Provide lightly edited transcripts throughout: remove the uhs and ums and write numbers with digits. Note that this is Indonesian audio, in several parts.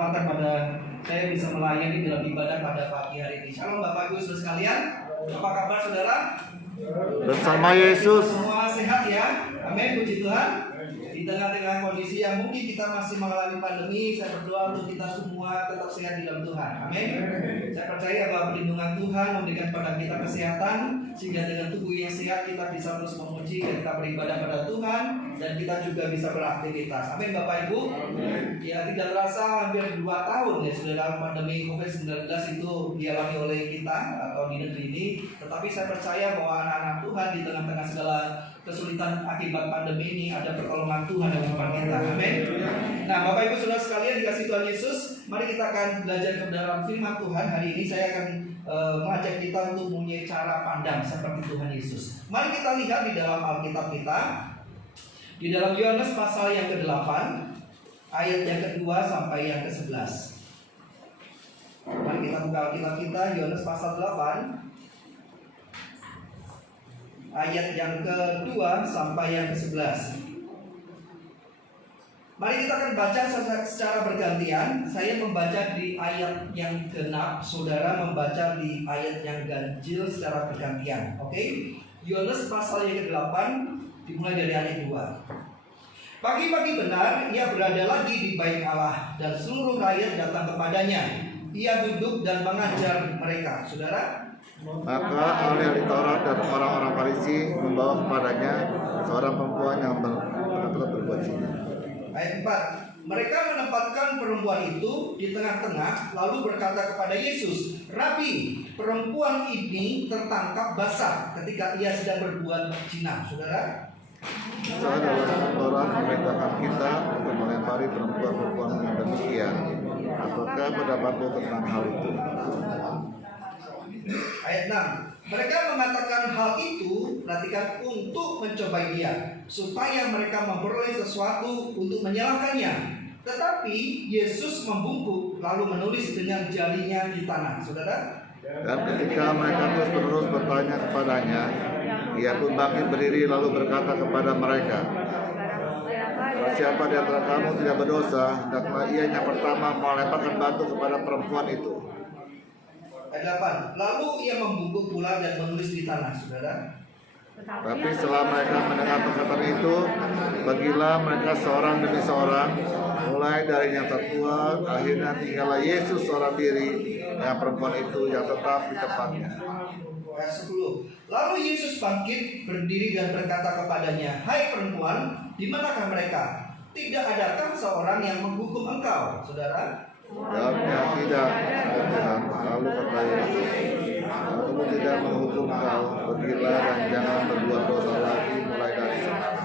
kesempatan pada saya bisa melayani dalam ibadah pada pagi hari ini. Shalom Bapak Ibu Saudara sekalian, apa kabar saudara? Bersama Yesus. Semua sehat ya? Amin, puji Tuhan. Di tengah-tengah kondisi yang mungkin kita masih mengalami pandemi, saya berdoa untuk kita semua tetap sehat di dalam Tuhan. Amin. Saya percaya bahwa perlindungan Tuhan memberikan pada kita kesehatan, sehingga dengan tubuh yang sehat kita bisa terus memuji dan kita beribadah pada Tuhan, dan kita juga bisa beraktivitas. Amin Bapak Ibu. Ya, tidak terasa hampir 2 tahun ya saudara pandemi COVID-19 itu dialami oleh kita atau di negeri ini. Tetapi saya percaya bahwa anak-anak Tuhan di tengah-tengah segala kesulitan akibat pandemi ini ada pertolongan Tuhan yang menyertai kita. Amin. Nah, Bapak Ibu Saudara sekalian dikasih Tuhan Yesus, mari kita akan belajar ke dalam firman Tuhan. Hari ini saya akan mengajak kita untuk mempunyai cara pandang seperti Tuhan Yesus. Mari kita lihat di dalam Alkitab kita, di dalam Yohanes pasal yang ke-8, ayat yang kedua sampai yang ke-11. Mari kita buka Alkitab kita, Yohanes pasal 8, ayat yang kedua sampai yang ke-11. Mari kita akan baca secara bergantian. Saya membaca di ayat yang genap, saudara membaca di ayat yang ganjil secara bergantian. Oke? Yohanes pasal yang ke-8 dimulai dari ayat 2. Pagi-pagi benar ia berada lagi di bait Allah, dan seluruh rakyat datang kepadanya. Ia duduk dan mengajar mereka. Saudara, maka ahli Taurat dan orang-orang Farisi membawa kepadanya seorang perempuan yang benar-benar berbuat zina. Ayat 4. Mereka menempatkan perempuan itu di tengah-tengah, lalu berkata kepada Yesus, Rabi, perempuan ini tertangkap basah ketika ia sedang berbuat zina. Saudara, Saya dalam Taurat memerintahkan kita untuk melempari perempuan-perempuan yang demikian. Apakah pendapatmu tentang hal itu? Ayat 6. Mereka mengatakan hal itu, perhatikan, untuk mencobai dia, supaya mereka memperoleh sesuatu untuk menyalahkannya. Tetapi Yesus membungkuk lalu menulis dengan jarinya di tanah. Saudara, Dan ketika mereka terus bertanya kepadanya, ia pun bangkit berdiri lalu berkata kepada mereka, siapa di antara kamu tidak berdosa, hendaklah ia yang pertama melemparkan batu kepada perempuan itu. Ayat 8. Lalu ia membungkuk pula dan menulis di tanah. Saudara, Tapi setelah mereka mendengar perkataan itu, bagilah mereka seorang demi seorang, mulai dari yang tertua, akhirnya tinggallah Yesus seorang diri, yang perempuan itu yang tetap di tempatnya. Ayat 10. Lalu Yesus bangkit berdiri dan berkata kepadanya, Hai perempuan, di manakah mereka? Tidak adakah seorang yang menghukum engkau? Saudara, Jawabnya, tidak, Tuhan. Lalu kata Yesus, aku tidak menghukum kau, pergilah dan jangan berbuat dosa lagi mulai dari sekarang.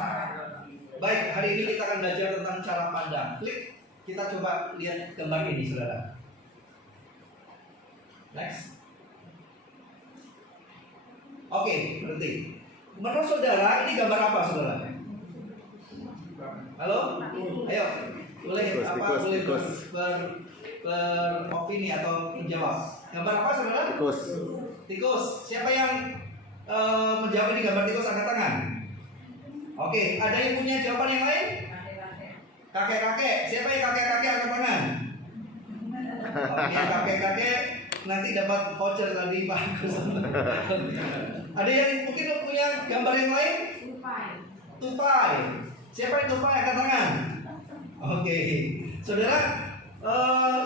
baik, hari ini kita akan belajar tentang cara pandang. Klik, kita coba lihat gambar ini, saudara. Next. Oke, berhenti. Menurut saudara, ini gambar apa, saudara? Halo? Ayo, boleh beropini atau menjawab. Gambar apa, saudara? Tikus. Tikus. Siapa yang menjawab ini gambar tikus, angkat tangan. Oke, ada yang punya jawaban yang lain? Kakek-kakek. Siapa yang kakek-kakek, angkat tangan. Oke, kakek-kakek nanti dapat voucher tadi Pak. Ada yang mungkin punya gambar yang lain? Tupai. Siapa yang tupai, angkat tangan. Oke, saudara,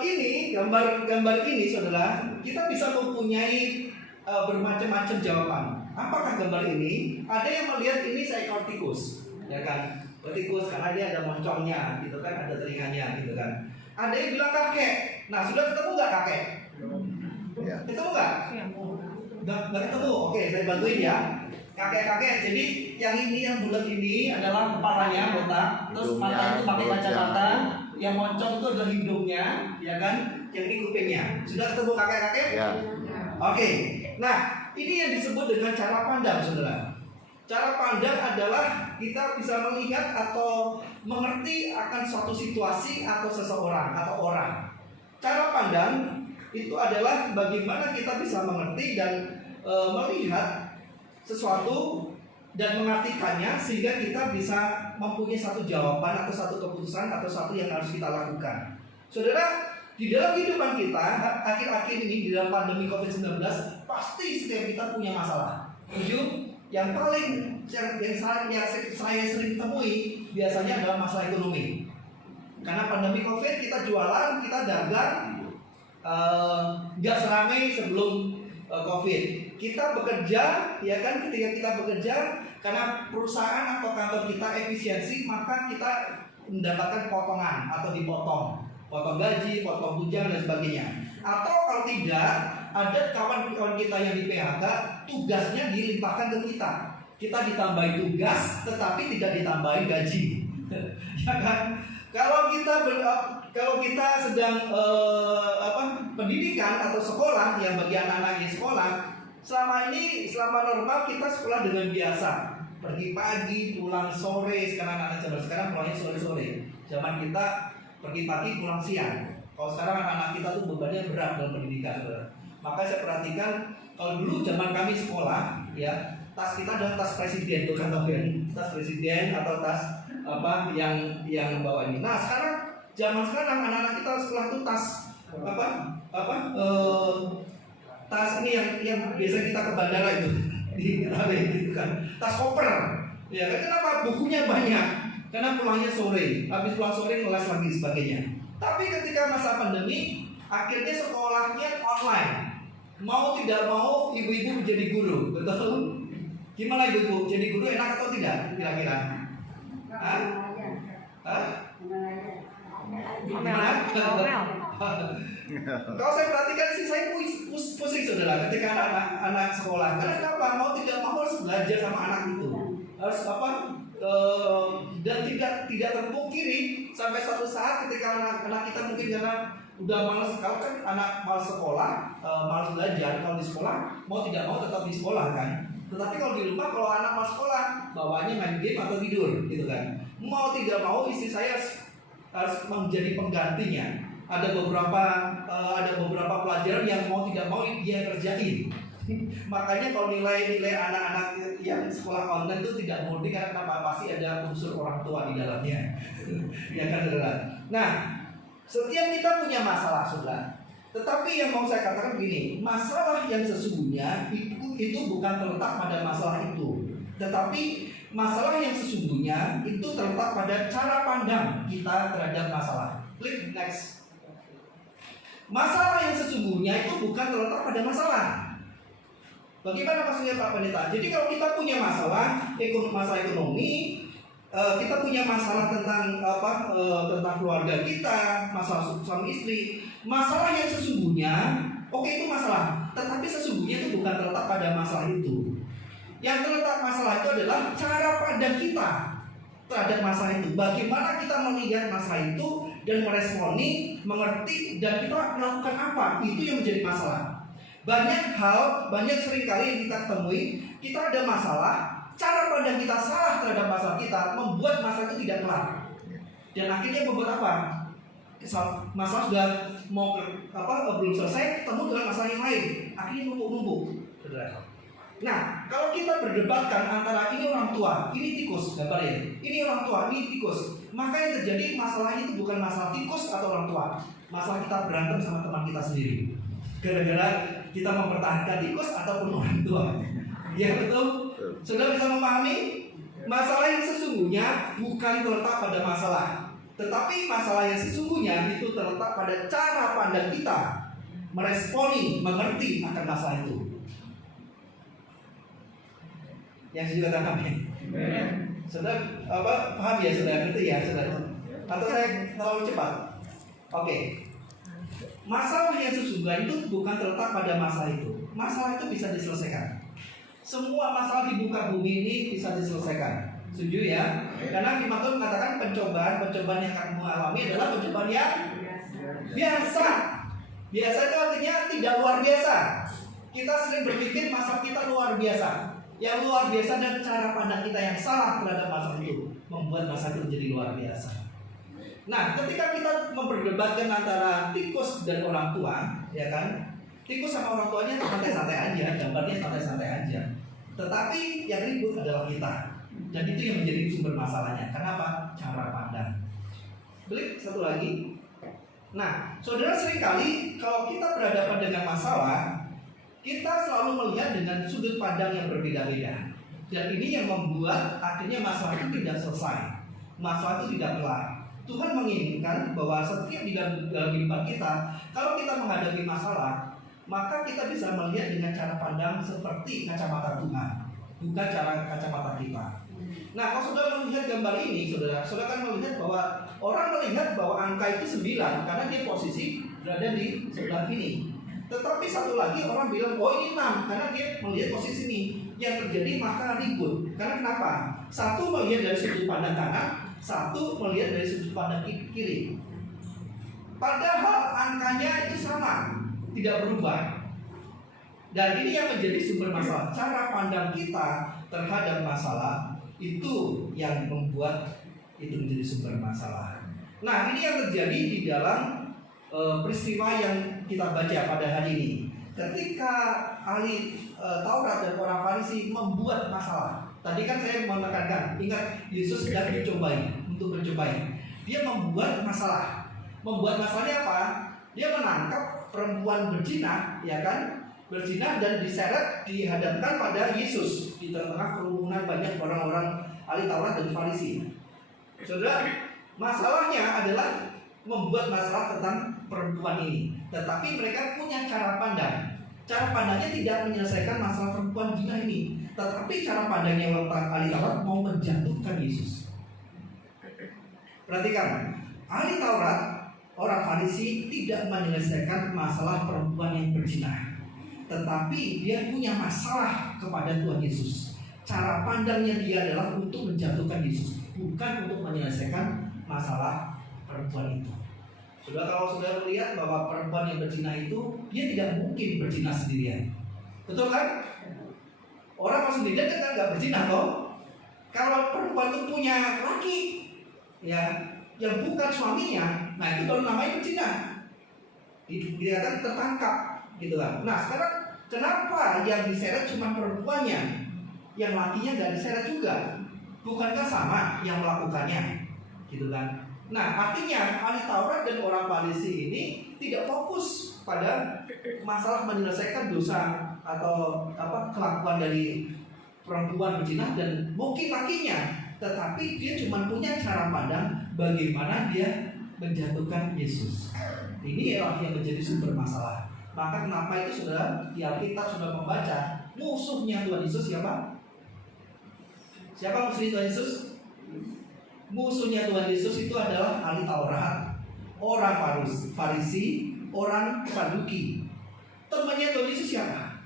ini gambar ini, saudara, kita bisa mempunyai bermacam-macam jawaban. Apakah gambar ini? Ada yang melihat ini seekor tikus, ya kan? Tikus karena dia ada moncongnya, gitu kan? Ada telinganya, gitu kan? Ada yang bilang kakek. Nah, sudah ketemu nggak kakek? Ya. Ketemu nggak? Nggak ketemu. Oke, saya bantuin ya. Kakek-kakek. Jadi yang ini yang bulat ini adalah kepalanya botak, terus mata itu pakai kacamata, yang moncong itu adalah hidungnya, ya kan? Yang ini kupingnya. Sudah ketemu kakek-kakek? Ya. Oke. Nah, ini yang disebut dengan cara pandang, saudara. Cara pandang adalah kita bisa melihat atau mengerti akan suatu situasi atau seseorang atau orang. Cara pandang itu adalah bagaimana kita bisa mengerti dan melihat sesuatu dan mengartikannya sehingga kita bisa mempunyai satu jawaban atau satu keputusan atau satu yang harus kita lakukan. Saudara, Di dalam kehidupan kita akhir-akhir ini, di dalam pandemi COVID-19, pasti setiap kita punya masalah. Setuju? Yang paling saya sering temui biasanya adalah masalah ekonomi. Karena pandemi COVID, kita jualan, kita dagang, nggak seramai sebelum COVID. Kita bekerja, ya kan? Ketika kita bekerja, karena perusahaan atau kantor kita efisiensi, maka kita mendapatkan potongan atau dipotong, potong gaji, potong tunjangan dan sebagainya. Atau kalau tidak, ada kawan-kawan kita yang di PHK, tugasnya dilimpahkan ke kita. Kita ditambahin tugas, tetapi tidak ditambahin gaji. Ya kan? Kalau kita sedang pendidikan atau sekolah, yang bagi anak-anak yang sekolah, selama normal kita sekolah dengan biasa, pergi pagi, pulang sore. Sekarang pulangnya sore-sore. Zaman kita pergi pagi, pulang siang. Kalau sekarang anak-anak kita tuh bebannya berat dalam pendidikan, saudara. Maka saya perhatikan, kalau dulu zaman kami sekolah, ya, tas kita adalah tas presiden, tuh kan, tas presiden atau tas yang bawa ini. Nah, zaman sekarang anak-anak kita sekolah tuh tas tas ini yang biasa kita ke bandara itu gitu kan, tas koper. Ya kan, kenapa? Bukunya banyak. Karena pulangnya sore, habis pulang sore ngeles lagi sebagainya. Tapi ketika masa pandemi, akhirnya sekolahnya online. Mau tidak mau, ibu-ibu menjadi guru, betul? Gimana ibu-ibu? Jadi guru enak atau tidak? Kira-kira? Hah? Gimana? Kalau saya perhatikan sih, saya pusing, saudara, ketika anak sekolah. Karena kenapa? Mau tidak mau harus belajar sama anak itu. Harus dan tidak terpungkiri sampai suatu saat ketika anak kita mungkin karena udah malas. Kalau kan anak malas sekolah, malas belajar, kalau di sekolah mau tidak mau tetap di sekolah kan. Tetapi kalau di rumah, kalau anak malas sekolah, bawaannya main game atau tidur, gitu kan. Mau tidak mau istri saya harus menjadi penggantinya. Ada beberapa pelajaran yang mau tidak mau dia kerjain. Makanya kalau nilai anak-anak yang sekolah online itu tidak murni, karena kenapa? Pasti ada unsur orang tua di dalamnya. Ya kan, saudara? Nah, setiap kita punya masalah, saudara. Tetapi yang mau saya katakan begini, masalah yang sesungguhnya itu bukan terletak pada masalah itu, tetapi masalah yang sesungguhnya itu terletak pada cara pandang kita terhadap masalah. Klik next. Masalah yang sesungguhnya itu bukan terletak pada masalah. Bagaimana maksudnya Pak Pendeta? Jadi kalau kita punya masalah ekonomi, kita punya masalah tentang tentang keluarga kita, masalah suami istri, masalah yang sesungguhnya, oke, itu masalah, tetapi sesungguhnya itu bukan terletak pada masalah itu. Yang terletak masalah itu adalah cara pandang kita terhadap masalah itu. Bagaimana kita melihat masalah itu dan meresponi, mengerti, dan kita melakukan apa, itu yang menjadi masalah. Banyak seringkali yang kita temui, kita ada masalah, cara pandang kita salah terhadap masalah kita, membuat masalah itu tidak kelar. Dan akhirnya membuat apa? Masalah sudah belum selesai, ketemu dengan masalah yang lain, akhirnya numpuk. Nah, kalau kita berdebatkan antara ini orang tua, ini tikus, gambarnya, ini orang tua, ini tikus, maka yang terjadi masalah itu bukan masalah tikus atau orang tua, masalah kita berantem sama teman kita sendiri, gara-gara kita mempertahankan tikus ataupun orang tua. Ya betul. Sudah bisa memahami? Masalah yang sesungguhnya bukan terletak pada masalah, tetapi masalah yang sesungguhnya itu terletak pada cara pandang kita meresponi, mengerti akan masalah itu. Yang juga kami. Sudah paham ya, sudah ngerti ya, sudah. Atau saya terlalu cepat? Oke. Masalah yang sesungguhnya itu bukan terletak pada masalah itu. Masalah itu bisa diselesaikan. Semua masalah di muka bumi ini bisa diselesaikan. Setuju ya? Karena firman Tuhan mengatakan pencobaan yang kamu alami adalah pencobaan yang biasa. Biasa itu artinya tidak luar biasa. Kita sering berpikir masalah kita luar biasa. Yang luar biasa dan cara pandang kita yang salah terhadap masalah itu membuat masalah itu menjadi luar biasa. Nah, ketika kita memperdebatkan antara tikus dan orang tua, ya kan? Tikus sama orang tuanya santai-santai aja, gambarnya santai-santai aja. Tetapi yang ribut adalah kita. Dan itu yang menjadi sumber masalahnya. Kenapa? Cara pandang. Klik satu lagi. Nah, saudara, seringkali kalau kita berhadapan dengan masalah, kita selalu melihat dengan sudut pandang yang berbeda-beda. Dan ini yang membuat akhirnya masalah itu tidak selesai, masalah itu tidak kelar. Tuhan menginginkan bahwa setiap di dalam kehidupan kita, kalau kita menghadapi masalah, maka kita bisa melihat dengan cara pandang seperti kacamata Tuhan, bukan cara kacamata kita. Nah, kalau saudara melihat gambar ini, saudara kan melihat bahwa orang melihat bahwa angka itu 9 karena dia posisi berada di sebelah kiri. Tetapi satu lagi orang bilang, oh ini 6 karena dia melihat posisi ini. Yang terjadi maka ribut. Karena kenapa? Satu melihat dari sudut pandang kanan, satu melihat dari sudut pandang kiri. Padahal angkanya itu sama, tidak berubah. Dan ini yang menjadi sumber masalah. Cara pandang kita terhadap masalah itu yang membuat itu menjadi sumber masalah. Nah, ini yang terjadi di dalam peristiwa yang kita baca pada hari ini. Ketika ahli Taurat dan orang Farisi membuat masalah. Tadi kan saya menekankan, ingat Yesus sedang untuk bercobai. Dia membuat masalah. Membuat masalahnya apa? Dia menangkap perempuan berzina, ya kan? Berzina dan diseret dihadapkan pada Yesus di tengah kerumunan banyak orang-orang ahli Taurat dan Farisi. Saudara, masalahnya adalah membuat masalah tentang perempuan ini. Tetapi mereka punya cara pandang. Cara pandangnya tidak menyelesaikan masalah perempuan zina ini, tetapi cara pandangnya orang ahli Taurat mau menjatuhkan Yesus. Perhatikan, ahli Taurat, orang Farisi tidak menyelesaikan masalah perempuan yang berzina, tetapi dia punya masalah kepada Tuhan Yesus. Cara pandangnya dia adalah untuk menjatuhkan Yesus, bukan untuk menyelesaikan masalah perempuan itu. Sudah, kalau sudah melihat bahwa perempuan yang berzina itu, dia tidak mungkin berzina sendirian. Betul kan? Orang kalau sendirian kan nggak berzina toh. Kalau perempuan itu punya laki, ya, yang bukan suaminya, nah itu baru namanya berzina. Dikatakan tertangkap, gitu kan. Nah, sekarang kenapa yang diseret cuma perempuannya, yang lakinya nggak diseret juga? Bukankah sama yang melakukannya, gitu kan? Nah, artinya ahli Taurat dan orang Farisi ini tidak fokus pada masalah menyelesaikan dosa atau kelakuan dari perempuan berzina dan mungkin lakinya, tetapi dia cuma punya cara pandang bagaimana dia menjatuhkan Yesus. Ini adalah yang menjadi sumber masalah. Maka kenapa itu sudah di Alkitab sudah membaca musuhnya Tuhan Yesus siapa? Siapa musuh Tuhan Yesus? Musuhnya Tuhan Yesus itu adalah ahli Taurat, orang Farisi, orang Saduki. Temannya Tuhan Yesus siapa?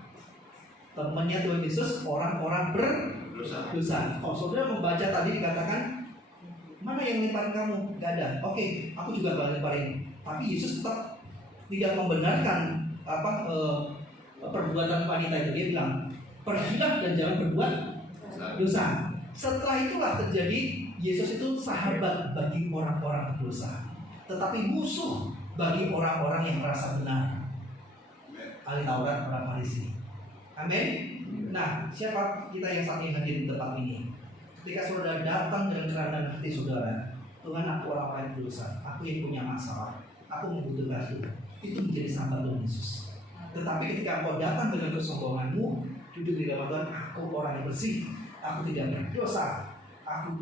Temannya Tuhan Yesus orang-orang berdosa. Oh, saudara membaca tadi dikatakan, mana yang melimpahin kamu? Gak ada. Oke, aku juga gak melimpahin. Tapi Yesus tetap tidak membenarkan perbuatan wanita itu. Dia bilang, pergilah dan jangan berbuat dosa. Setelah itulah terjadi. Yesus itu sahabat bagi orang-orang berdosa, tetapi musuh bagi orang-orang yang merasa benar. Ahli Taurat, orang Farisi. Amin. Nah, siapa kita yang saat ini hadir di tempat ini? Ketika saudara datang dengan kerendahan hati saudara, Tuhan, aku orang yang berdosa, aku yang punya masalah, aku membutuhkan Tuhan. Itu menjadi sahabat Tuhan Yesus. Tetapi ketika engkau datang dengan kesombonganmu, duduk di dalam Tuhan, aku orang yang bersih, aku tidak berdosa, aku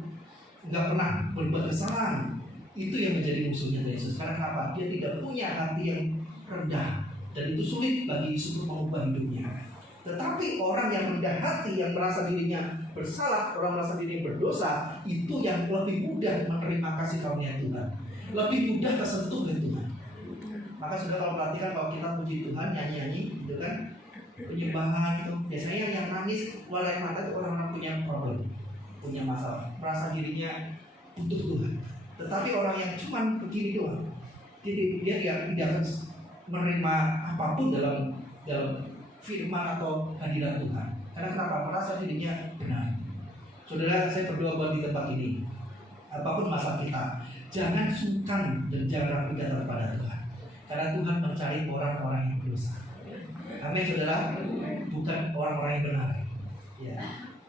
nggak pernah berbuat kesalahan. Itu yang menjadi musuhnya Yesus. Karena apa? Dia tidak punya hati yang rendah, dan itu sulit bagi Yesus untuk mengubah hidupnya. Tetapi orang yang rendah hati, yang merasa dirinya bersalah, orang merasa dirinya berdosa, itu yang lebih mudah menerima kasih karunia Tuhan, lebih mudah tersentuh dengan Tuhan. Maka sudah, kalau perhatikan, kalau kita puji Tuhan, nyanyi-nyanyi, gitu kan, penyembahan itu biasanya yang nangis keluar air mata itu orang-orang punya problem, punya masalah, merasa dirinya butuh Tuhan. Tetapi orang yang cuma begini doang, dia tidak akan menerima apapun dalam firman atau hadirat Tuhan. Karena kenapa? Merasa dirinya benar. Saudara, saya berdoa buat di tempat ini, apapun masalah kita, jangan sungkan dan jangan ragu datang kepada Tuhan. Karena Tuhan mencari orang-orang yang berdosa. Amin, saudara. Bukan orang-orang yang benar. Ya.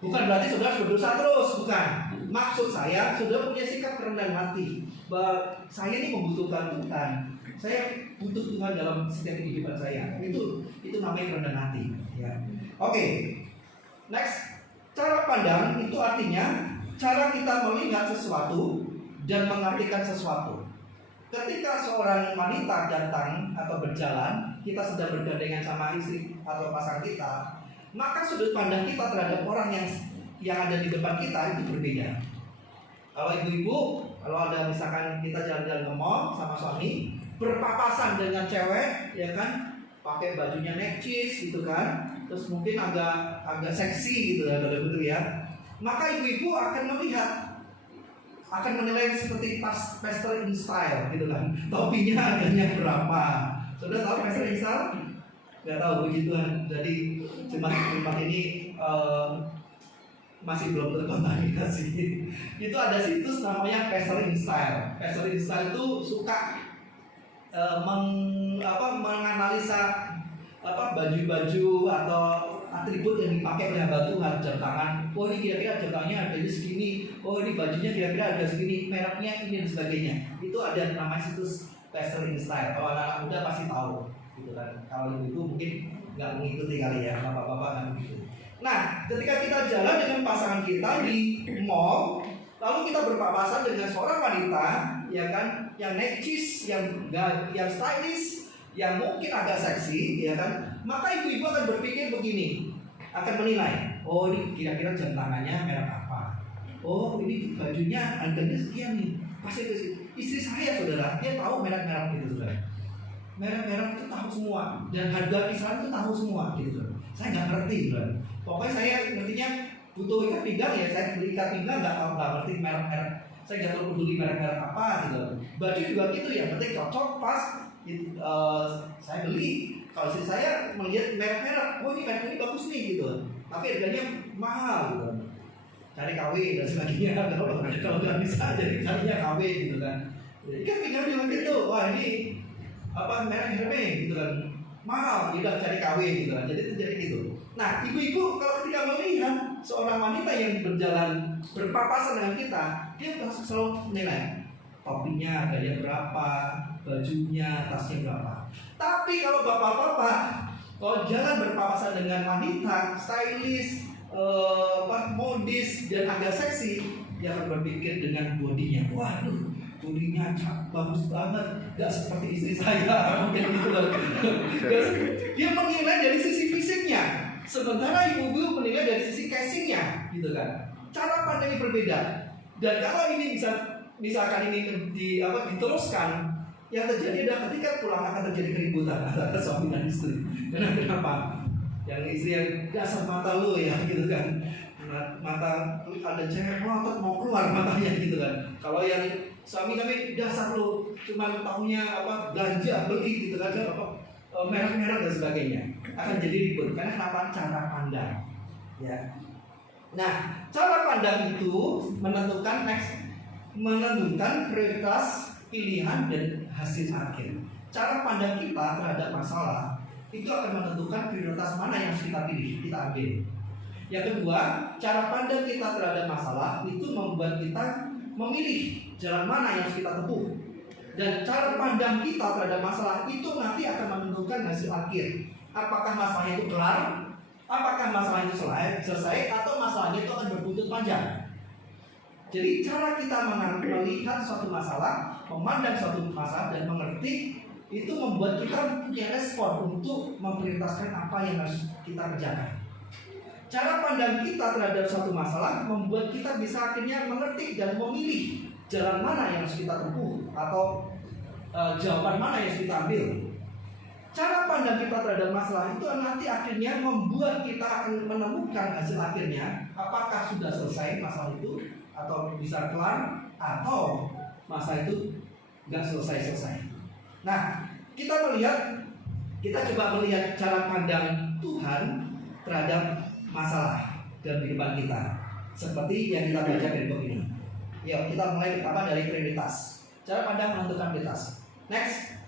Bukan berarti saudara berdosa terus, bukan. Maksud saya, saudara punya sikap kerendahan hati bahwa saya ini membutuhkan Tuhan. Saya butuh Tuhan dalam setiap kehidupan saya. Itu namanya kerendahan hati. Ya. Oke. Next, cara pandang itu artinya cara kita melihat sesuatu dan mengartikan sesuatu. Ketika seorang wanita datang atau berjalan, kita sedang bergandengan sama istri atau pasangan kita, maka sudut pandang kita terhadap orang yang ada di depan kita itu berbeda. Kalau ibu-ibu, kalau ada misalkan kita jalan-jalan ke mall sama suami, berpapasan dengan cewek, ya kan, pakai bajunya necis gitu kan, terus mungkin agak seksi gitu ya, betul ya. Maka ibu-ibu akan melihat, akan menilai seperti pastor in style gitu kan. Topinya harganya berapa? Sudah tahu pastor in style? Gak tahu, puji Tuhan. Jadi tempat ini masih belum terkontaminasi. Itu ada situs namanya pastor in style. Pastor in style itu suka menganalisa baju-baju atau atribut yang dipakai oleh hamba Tuhan. Jam tangan, oh ini kira-kira jam tangannya harganya segini, oh ini bajunya kira-kira harga segini, mereknya ini dan sebagainya. Itu ada namanya situs pastor in style. Kalau anak-anak muda pasti tahu, gitu kan. Kalau ibu mungkin nggak mengikuti kali ya, bapak-bapak kan begitu. Nah, ketika kita jalan dengan pasangan kita di mall, lalu kita berpapasan dengan seorang wanita, ya kan, yang necis, yang stylish, yang mungkin agak seksi, ya kan, maka ibu-ibu akan berpikir begini, akan menilai, oh ini kira-kira jam tangannya merek apa, oh ini bajunya harganya sekian nih, pasti itu sih. Istri saya saudara, dia tahu merek-merek itu saudara, merek-merek itu tahu semua, dan harga kisaran itu tahu semua, gitu saudara. Saya nggak ngerti saudara, pokoknya saya ngertinya butuh ikat pinggang ya, saya beli ikat pinggang nggak ngerti merek-merek, saya nggak terlalu peduli merek-merek apa gitu. Baju juga gitu ya, penting cocok pas. Saya beli. Kalau saya melihat merek-merek, oh ini merek ini bagus nih gitu, tapi harganya mahal gitu, cari KW dan sebagainya. Kalau nggak bisa jadi carinya KW gitu kan. Jadi kan tinggal bilang gitu, wah ini merek Hermes gitu kan, mahal, tidak cari KW gitu kan. Jadi terjadi gitu. Nah, ibu-ibu kalau ketika melihat seorang wanita yang berjalan berpapasan dengan kita, dia selalu menilai topinya harganya berapa, bajunya, tasnya berapa. Tapi kalau bapak-bapak kalau jalan berpapasan dengan wanita stylish, modis dan agak seksi, dia akan berpikir dengan bodinya. Waduh, bodinya bagus banget, gak seperti istri saya. Mungkin gitu loh. Dia menilai dari sisi fisiknya, sementara ibu-ibu menilai dari sisi casingnya, gitu kan. Cara pandangnya berbeda. Dan kalau ini misalkan ini diteruskan, yang terjadi adalah ketika pulang akan terjadi keributan antara suami dan istri. Karena kenapa? Yang istri yang dasar mata lu ya gitu kan, mata ada cewek ngotot mau keluar matanya gitu kan. Kalau yang suami kami dasar lu cuma tahunya belanja beli gitu kan, merek-merek dan sebagainya, akan jadi ribut. Karena kenapa? Cara pandang ya. Nah, cara pandang itu menentukan prioritas, pilihan, dan hasil akhir. Cara pandang kita terhadap masalah itu akan menentukan prioritas mana yang harus kita pilih, kita ambil. Yang kedua, cara pandang kita terhadap masalah itu membuat kita memilih jalan mana yang harus kita tempuh. Dan cara pandang kita terhadap masalah itu nanti akan menentukan hasil akhir. Apakah masalahnya itu kelar, apakah masalah itu selesai, atau masalahnya itu akan berbuntut panjang. Jadi cara kita melihat suatu masalah, memandang suatu masalah dan mengerti, itu membuat kita punya respon untuk memprioritaskan apa yang harus kita kerjakan. Cara pandang kita terhadap suatu masalah membuat kita bisa akhirnya mengerti dan memilih jalan mana yang harus kita tempuh atau jawaban mana yang harus kita ambil. Cara pandang kita terhadap masalah itu nanti akhirnya membuat kita akan menemukan hasil akhirnya, apakah sudah selesai masalah itu, atau bisa kelar, atau masa itu nggak selesai. Nah, kita coba melihat cara pandang Tuhan terhadap masalah dalam kehidupan kita, seperti yang kita baca dari buku ini. Yuk, kita mulai pertama dari prioritas. Cara pandang menentukan prioritas. Next,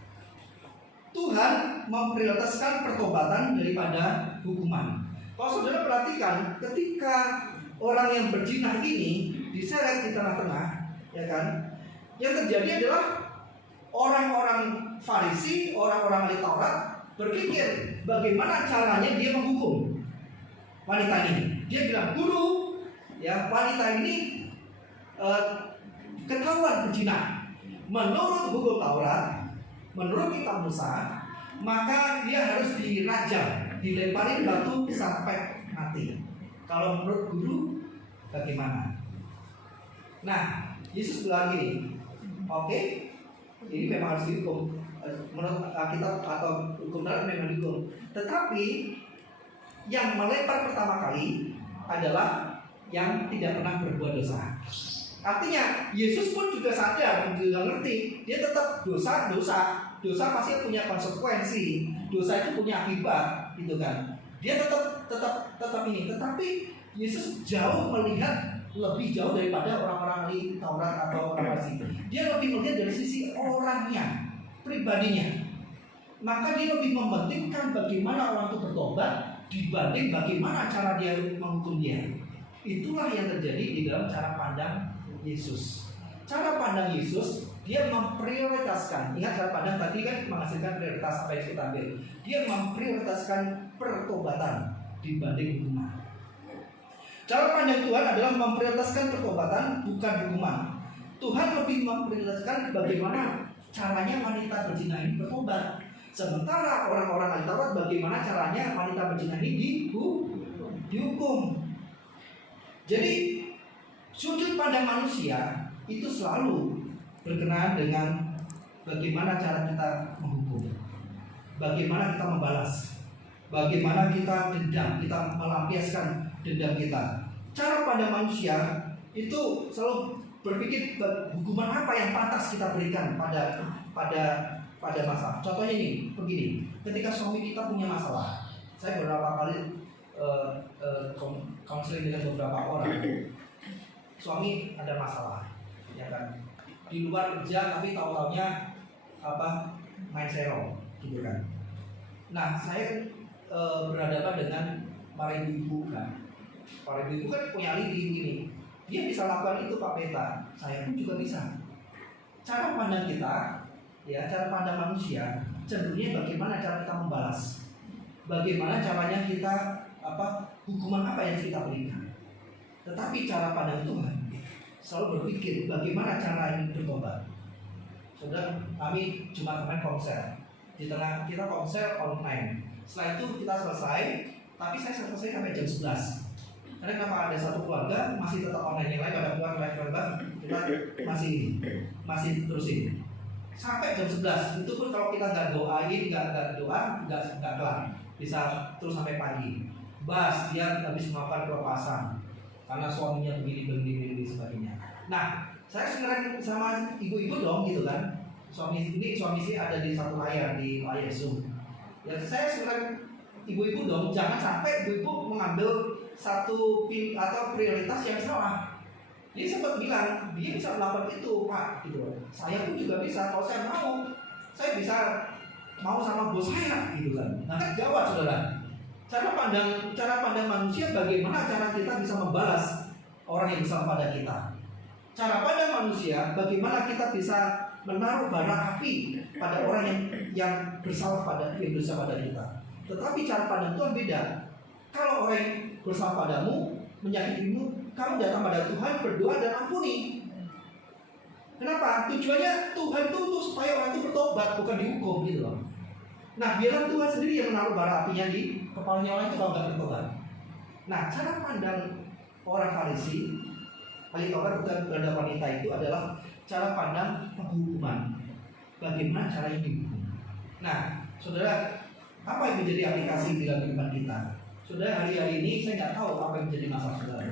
Tuhan memprioritaskan pertobatan daripada hukuman. Kalau saudara perhatikan, ketika orang yang berzina ini diseret di tengah-tengah, ya kan? Yang terjadi adalah orang-orang Farisi, orang-orang ahli Taurat berpikir bagaimana caranya dia menghukum wanita ini. Dia bilang, guru, ya wanita ini ketahuan berzina. Menurut hukum Taurat, menurut kitab Musa, maka dia harus dirajam, dilemparin batu sampai mati. Kalau menurut guru, bagaimana? Nah, Yesus bilang gini, oke, ini memang harus dihukum. Menurut Alkitab atau hukum Taurat memang dihukum. Tetapi yang melempar pertama kali adalah yang tidak pernah berbuat dosa. Artinya Yesus pun juga sadar, juga ngerti, dia tetap dosa pasti punya konsekuensi, dosa itu punya akibat, gitu kan? Dia tetap ini. Tetapi Yesus jauh melihat lebih jauh daripada orang-orang ahli Taurat atau orang Farisi. Dia lebih melihat dari sisi orangnya, pribadinya. Maka dia lebih mementingkan bagaimana orang itu bertobat dibanding bagaimana cara dia menghukum dia. Itulah yang terjadi di dalam cara pandang Yesus. Cara pandang Yesus, dia memprioritaskan. Ingat cara pandang tadi kan menghasilkan prioritas apa yang kita ambil. Dia memprioritaskan pertobatan dibanding hukuman. Cara pandang Tuhan adalah memprioritaskan pertobatan bukan hukuman. Tuhan lebih memprioritaskan bagaimana caranya wanita berzina ini bertobat. Sementara orang-orang ahli Taurat bagaimana caranya wanita berzina ini dihukum. Jadi sudut pandang manusia itu selalu berkenaan dengan bagaimana cara kita menghukum, bagaimana kita membalas, bagaimana kita dendam, kita melampiaskan dendam kita. Cara pandang manusia itu selalu berpikir hukuman apa yang pantas kita berikan pada masalah. Contohnya ini, begini, ketika suami kita punya masalah, saya beberapa kali konseling dengan beberapa orang. Suami ada masalah, ya kan? Di luar kerja tapi tahu-taunya main serong, gitu kan? Nah, saya berhadapan dengan para ibu-ibu kan. Para ibu-ibu kan punya lidi ini. Dia bisa lakukan itu Pak Peta. Saya pun juga bisa. Cara pandang kita, ya cara pandang manusia, cenderungnya bagaimana cara kita membalas, bagaimana caranya kita hukuman apa yang kita berikan. Tetapi cara pandang Tuhan selalu berpikir bagaimana cara ini bertobat. Saudara, kami cuma kemarin konser. Di tengah kita konser online. Setelah itu kita selesai, tapi saya selesai sampai jam 11. Karena kenapa ada satu keluarga masih tetap online, yang lain pada keluar kita masih terusin sampai jam 11. Itu pun kalau kita nggak doain, nggak kelar, bisa terus sampai pagi. Bas dia habis melakukan kelepasan karena suaminya begini sebagainya. Nah, saya sebenarnya sama ibu-ibu dong gitu kan. Suami sih ada di satu layar, di layar Zoom. Ya saya sebenarnya ibu-ibu dong, jangan sampai ibu-ibu mengambil satu atau prioritas yang salah. Dia sempat bilang dia bisa melakukan itu Pak, gitu. Saya pun juga bisa, kalau saya mau, saya bisa mau sama bos saya, gitu kan. Nah kan jawab saudara. Cara pandang manusia bagaimana cara kita bisa membalas orang yang bersalah pada kita. Cara pandang manusia bagaimana kita bisa menaruh bara api pada orang yang bersalah pada kita. Tetapi cara pandang Tuhan beda. Kalau orang yang bersalah padamu, menyakitimu, kamu datang pada Tuhan, berdoa dan ampuni. Kenapa? Tujuannya Tuhan itu untuk supaya orang itu bertobat, bukan dihukum gitu loh. Nah, biarlah Tuhan sendiri yang menaruh bara apinya di kepalanya orang itu kalau nggak bertobat. Nah, cara pandang orang Farisi, ahli Taurat terhadap wanita itu adalah cara pandang penghukuman. Bagaimana caranya dihukum? Nah, saudara, apa yang menjadi aplikasi di dalam kehidupan kita? Saudara, hari-hari ini saya nggak tahu apa yang menjadi masalah saudara.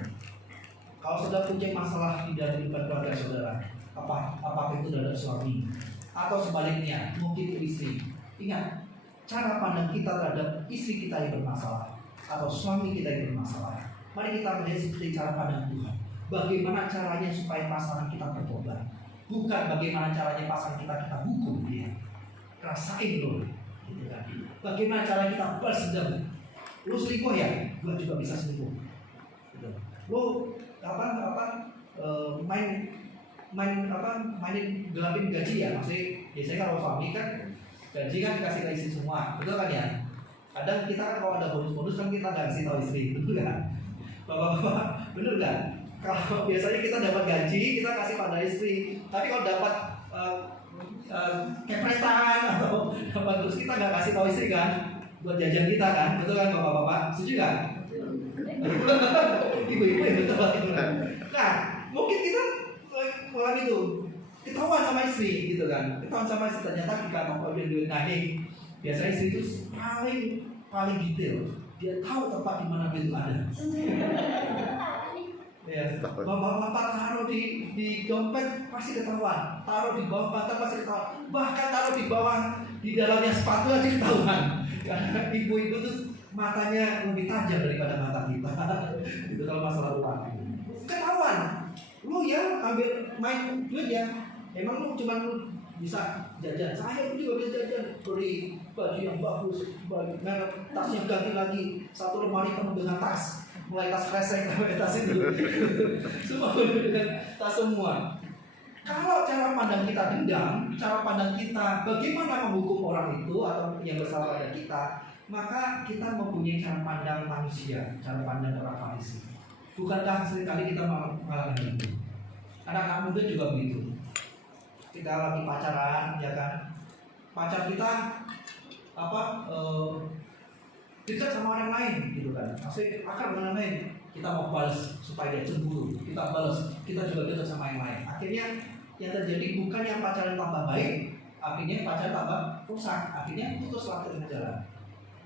Kalau saudara punya masalah di dalam kehidupan keluarga saudara, apakah itu terhadap suami atau sebaliknya, mungkin itu istri. Ingat, cara pandang kita terhadap istri kita yang bermasalah atau suami kita yang bermasalah. Mari kita melihat seperti cara pandang Tuhan. Bagaimana caranya supaya pasangan kita bertobat, bukan bagaimana caranya pasangan kita hukum dia. Rasain loh, gitu kan. Bagaimana cara kita balas dendam? Lu selingkuh ya, gua juga bisa selingkuh. Gitu. Lo mainin gelapin gaji ya, maksudnya biasanya kalau suami kan gaji kan dikasih ke istri semua, betul kan ya? Kadang kita kan kalau ada bonus-bonus kan kita nggak kasih tahu istri, betul kan? Bapak-bapak, bener kan? Kalau biasanya kita dapat gaji kita kasih pada istri, tapi kalau dapat kepretan atau dapat terus kita nggak kasih tahu istri kan, buat jajan kita kan, betul kan bapak-bapak? Setuju kan? Ibu-ibu ya betul. Nah, mungkin kita malam itu ketahuan sama istri gitu kan, ketahuan sama istri ternyata kita mau duit nahing. Biasanya istri itu paling detail, dia tahu tempat di mana duit itu ada. Ya, bapak taruh di dompet pasti ketahuan, taruh di bawah bantal pasti ketahuan, bahkan taruh di bawah di dalamnya sepatu aja ketahuan. Karena ibu-ibu tuh matanya lebih tajam daripada mata kita. Itu kalau masalah uang ketahuan. Lu ya ambil main duit ya, emang lu cuma bisa jajan. Saya juga bisa jajan, beli baju yang bagus, merek tasnya ganti lagi, satu lemari penuh dengan tas, mulai tas kresek sampai tas itu, semua dengan tas semua. Kalau cara pandang kita dendam, cara pandang kita bagaimana menghukum orang itu atau yang bersalah pada kita, maka kita mempunyai cara pandang manusia, cara pandang orang Farisi. Bukankah seringkali kita mengalami itu? Anak-anak muda juga begitu. Kita lagi pacaran, ya kan? Pacar kita dekat sama orang lain, gitu kan? Maksudnya akan dengan orang lain. Kita mau balas supaya dia cemburu. Kita balas, kita juga dekat sama yang lain. Akhirnya yang terjadi bukannya pacaran tambah baik, akhirnya pacaran tambah rusak. Akhirnya putuslah tengah jalan.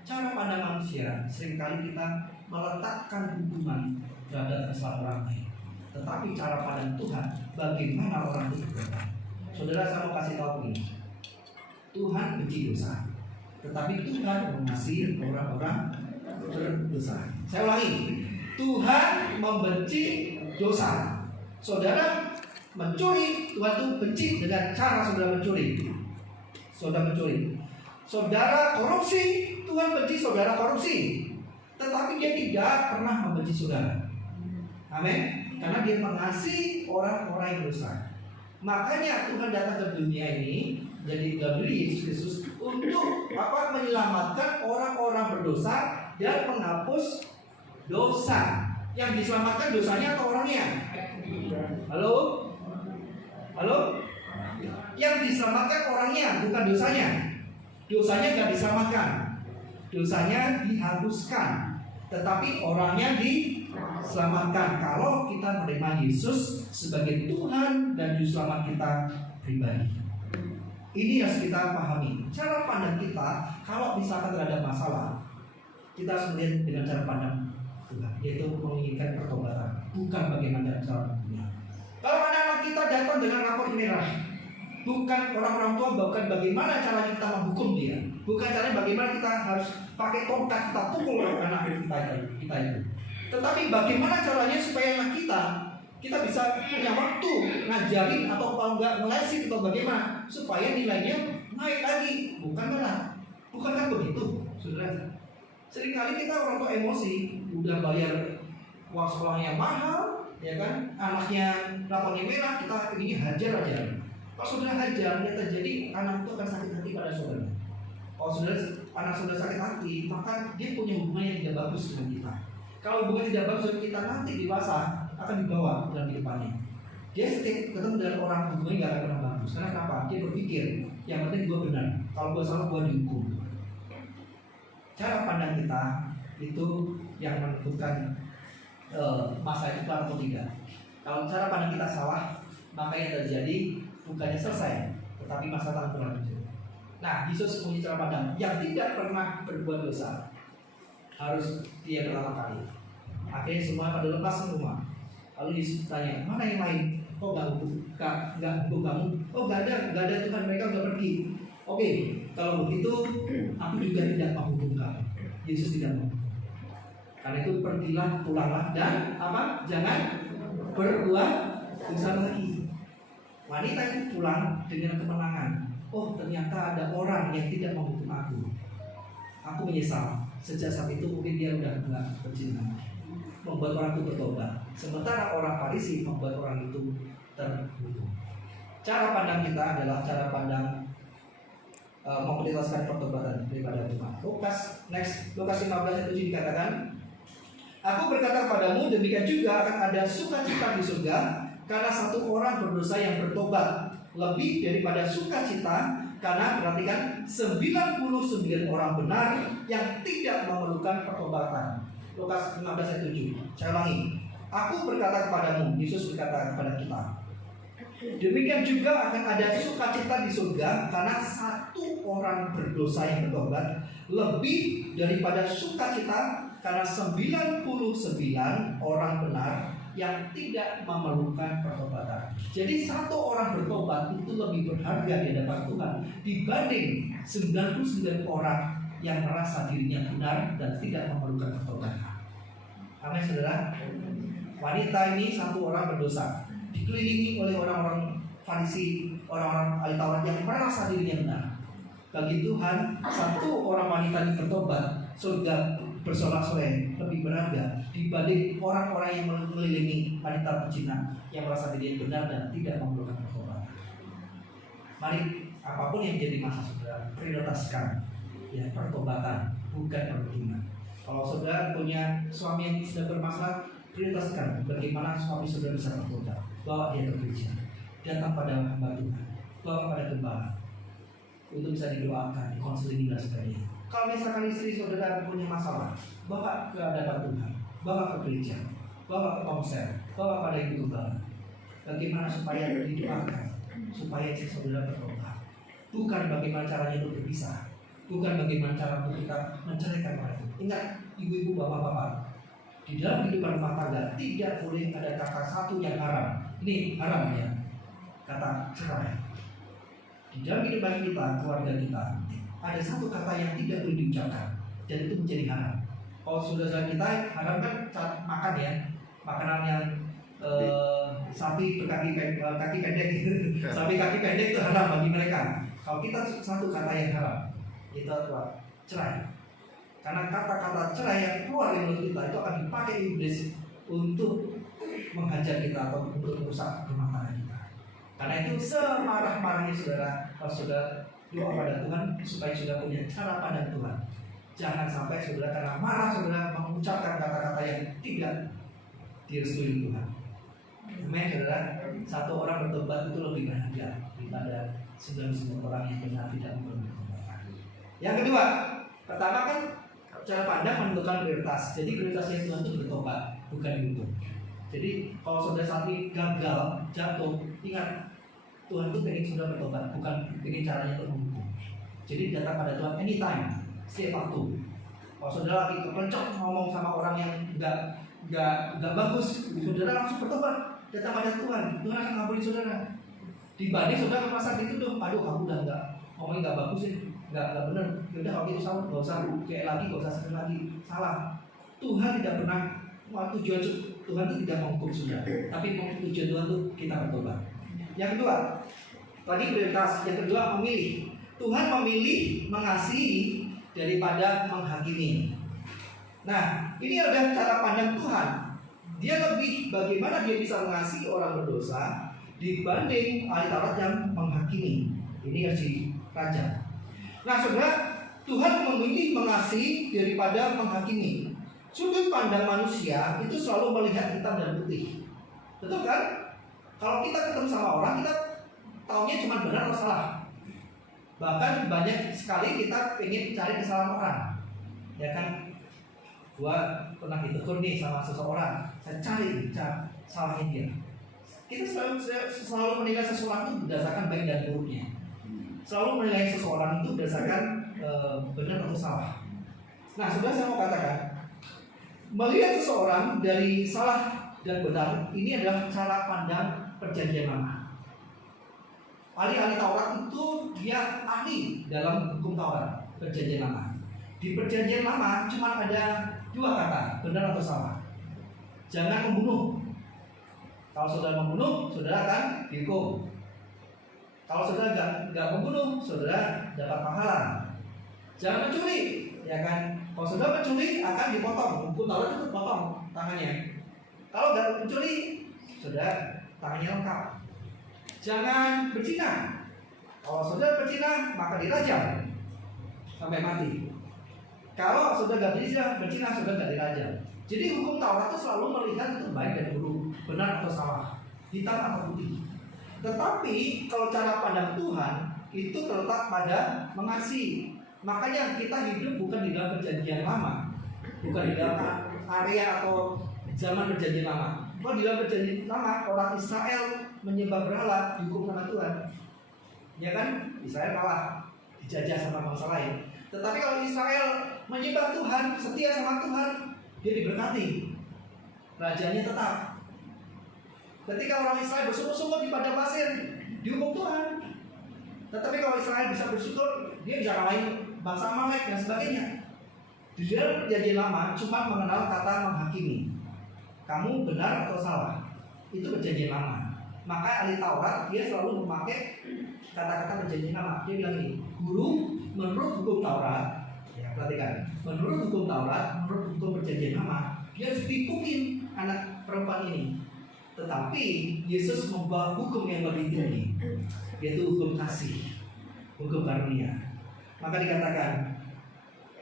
Cara pandang manusia seringkali kita meletakkan hubungan terhadap kesalahan orang lain. Tetapi cara pandang Tuhan, bagaimana orang itu bertobat. Saudara, saya mau kasih tahu ini. Tuhan benci dosa, tetapi Tuhan mengasihi orang-orang berdosa. Saya ulangi, Tuhan membenci dosa. Saudara mencuri, Tuhan itu benci dengan cara saudara mencuri. Saudara mencuri. Saudara korupsi, Tuhan benci saudara korupsi. Tetapi dia tidak pernah membenci saudara. Amin. Karena dia mengasihi orang-orang yang dosa. Makanya Tuhan datang ke dunia ini, jadi dalam diri Yesus Kristus untuk menyelamatkan orang-orang berdosa dan menghapus dosa. Yang diselamatkan dosanya atau orangnya? Halo? Yang diselamatkan orangnya, bukan dosanya. Dosanya tidak diselamatkan, dosanya dihapuskan, tetapi orangnya diselamatkan kalau kita menerima Yesus sebagai Tuhan dan Juru Selamat kita pribadi. Ini harus kita pahami. Cara pandang kita kalau misalkan terhadap masalah, kita harus melihat dengan cara pandang Tuhan, yaitu menginginkan pertobatan, bukan bagaimana cara dunia. Kalau anak-anak kita datang dengan rapor merah, bukan orang-orang tua, bukan bagaimana caranya kita menghukum dia, bukan caranya bagaimana kita harus pakai tongkat kita pukul anak kita itu. Tetapi bagaimana caranya supaya anak kita bisa punya waktu ngajarin atau kalau enggak ngelesin atau bagaimana supaya nilainya naik lagi, bukan mana? Bukankah begitu, saudara? Seringkali kita orang tua emosi, udah bayar uang sekolahnya mahal, ya kan? Anaknya rapornya merah, kita ini hajar aja. Kalau saudara hajar, yang terjadi anak itu akan sakit hati pada saudara. Kalau anak saudara sakit hati, maka dia punya hubungan yang tidak bagus dengan kita. Kalau hubungan tidak bagus dengan kita, nanti dewasa akan dibawa dalam kehidupannya. Dia setiap ketemu dengan orang, hubungannya nggak akan pernah bagus. Karena kenapa? Dia berpikir, yang penting gue benar. Kalau gue salah, gue dihukum. Cara pandang kita itu yang menentukan masa itu atau tidak. Kalau cara pandang kita salah, maka yang terjadi bukannya selesai, tetapi masa akan berlanjut. Nah, Yesus punya cara pandang yang tidak pernah berbuat dosa. Harus dia pertama kali. Akhirnya semua pada lepas semua. Lalu Yesus tanya, mana yang lain? Kok nggak hukum kamu? Oh nggak ada Tuhan, mereka udah pergi. Oke, kalau begitu aku juga tidak menghukum kamu. Yesus tidak mau. Karena itu pergilah, pulanglah dan jangan berbuat dosa lagi. Wanita itu pulang dengan kemenangan. Oh ternyata ada orang yang tidak menghukum aku. Aku menyesal. Sejak saat itu mungkin dia udah nggak berzina. membuat orang itu bertobat. Sementara orang Farisi membuat orang itu terbunuh. Cara pandang kita adalah cara pandang memprioritaskan pertobatan daripada Tuhan. Lukas 15 ayat 7 dikatakan, Aku berkata kepadamu, demikian juga akan ada sukacita di surga karena satu orang berdosa yang bertobat, lebih daripada sukacita karena perhatikan 99 orang benar yang tidak memerlukan pertobatan. Lukas 15 ayat 7. Saya ulangi. Aku berkata kepadamu, Yesus berkata kepada kita, demikian juga akan ada sukacita di surga karena satu orang berdosa yang bertobat, lebih daripada sukacita karena 99 orang benar yang tidak memerlukan pertobatan. Jadi satu orang bertobat itu lebih berharga di hadapan Tuhan dibanding 99 orang yang merasa dirinya benar dan tidak memerlukan pertobatan. Amin, saudara. Wanita ini satu orang berdosa, dikelilingi oleh orang-orang Farisi, orang-orang ahli Taurat yang merasa dirinya benar. Bagi Tuhan, satu orang wanita ini bertobat, surga bersorak-sorai lebih berharga dibanding orang-orang yang mengelilingi wanita pezina yang merasa dirinya benar dan tidak memerlukan pertobatan. Mari, apapun yang menjadi masalah saudara, prioritaskan ya pertobatan, bukan perlindungan. Kalau saudara punya suami yang sudah bermasalah, prioritaskan bagaimana suami saudara bisa bertobat. Bawa dia ke gereja, datang pada hamba Tuhan, bawa pada gembala untuk bisa didoakan, dikonseling dan sebagainya. Kalau misalkan istri saudara punya masalah, bawa ke hadapan Tuhan, bawa ke gereja, bawa ke konser, bawa pada ibu gembala. Bagaimana supaya didoakan, supaya istri saudara bertobat. Bukan bagaimana caranya untuk berpisah, bukan bagaimana cara untuk kita menceraikan mereka. Ingat, ibu-ibu, bapak-bapak, di dalam kehidupan rumah tangga tidak boleh ada kata satu yang haram. Ini haram ya, kata cerai. Di dalam kehidupan kita, keluarga kita, ada satu kata yang tidak boleh diucapkan dan itu menjadi haram. Kalau saudara kita haram kan makan ya, makanan yang sapi berkaki kaki pendek, sapi kaki pendek itu haram bagi mereka. Kalau kita satu kata yang haram, itu adalah cerai. Karena kata-kata cerai yang keluar dari mulut kita itu akan dipakai iblis untuk menghajar kita atau untuk merusak rumah tangga kita. Karena itu semarah-marahnya saudara, kalau saudara doa pada Tuhan supaya saudara punya cara pandang Tuhan. Jangan sampai saudara karena marah saudara mengucapkan kata-kata yang tidak direstui Tuhan. Amin, saudara. Satu orang bertobat itu lebih berharga daripada 99 orang yang benar tidak memerlukan pertobatan. Yang kedua, pertama kan cara pandang menentukan prioritas. Jadi prioritasnya Tuhan itu bertobat, bukan dihukum. Jadi kalau saudara saat ini gagal, jatuh, ingat Tuhan itu pengen saudara bertobat, bukan pengen caranya untuk menghukum. Jadi datang pada Tuhan anytime, setiap waktu. Kalau saudara lagi kepencok ngomong sama orang yang nggak bagus, saudara langsung bertobat, datang pada Tuhan. Tuhan akan ngampuni saudara. Dibanding saudara merasa gitu dong, aduh kamu udah ngomongnya nggak bagus ya, nggak benar. Yaudah kalau gitu salah, nggak usah kayak lagi, nggak usah sekali lagi. Salah. Tuhan tidak pernah tujuan Tuhan itu tidak menghukum saudara, tapi tujuan Tuhan itu kita bertobat. Yang kedua, tadi prioritas. Yang kedua memilih. Tuhan memilih mengasihi daripada menghakimi. Nah, ini adalah cara pandang Tuhan. Dia lebih bagaimana dia bisa mengasihi orang berdosa dibanding ahli Taurat yang menghakimi. Ini versi raja. Nah, saudara, Tuhan memilih mengasihi daripada menghakimi. Sudut pandang manusia itu selalu melihat hitam dan putih. Betul kan? Kalau kita ketemu sama orang, kita taunya cuma benar atau salah. Bahkan banyak sekali kita ingin cari kesalahan orang. Ya kan? Gua pernah ditegur nih sama seseorang, saya cari salahnya dia. Kita selalu menilai seseorang itu berdasarkan baik dan buruknya. Selalu menilai seseorang itu berdasarkan benar atau salah. Nah, sudah saya mau katakan, melihat seseorang dari salah dan benar ini adalah cara pandang perjanjian lama. Ahli-ahli Taurat itu dia ahli dalam hukum Taurat perjanjian lama. Di perjanjian lama cuma ada dua kata, benar atau salah. Jangan membunuh. Kalau saudara membunuh, saudara akan dihukum. Kalau saudara nggak membunuh, saudara dapat pahala. Jangan mencuri, ya kan? Kalau sudah mencuri akan dipotong, hukum Taurat itu potong tangannya. Kalau nggak mencuri, sudah tangannya lengkap. Jangan berzina. Kalau sudah berzina, maka dirajam sampai mati. Kalau sudah nggak berzina, sudah nggak dirajam. Jadi hukum Taurat itu selalu melihat itu baik dan buruk, benar atau salah, hitam atau putih. Tetapi kalau cara pandang Tuhan itu terletak pada mengasihi. Makanya kita hidup bukan di dalam perjanjian lama, bukan di dalam area atau zaman perjanjian lama. Kalau di dalam perjanjian lama, orang Israel menyembah berhala, dihukum sama Tuhan. Ya kan? Israel kalah, dijajah sama bangsa lain. Tetapi kalau Israel menyembah Tuhan, setia sama Tuhan, dia diberkati. Rajanya tetap. Ketika orang Israel bersyukur-syukur di padang pasir, dihukum Tuhan. Tetapi kalau Israel bisa bersyukur, dia bisa kalahin bangsa Amalek dan sebagainya. Di dalam perjanjian lama cuma mengenal kata menghakimi. Kamu benar atau salah, itu perjanjian lama. Maka ahli Taurat dia selalu memakai kata-kata perjanjian lama. Dia bilang ini, guru, menurut hukum Taurat, ya perhatikan, menurut hukum Taurat, menurut hukum perjanjian lama, dia harus dipukin anak perempuan ini. Tetapi Yesus membawa hukum yang lebih tinggi, yaitu hukum kasih, hukum karunia. Maka dikatakan,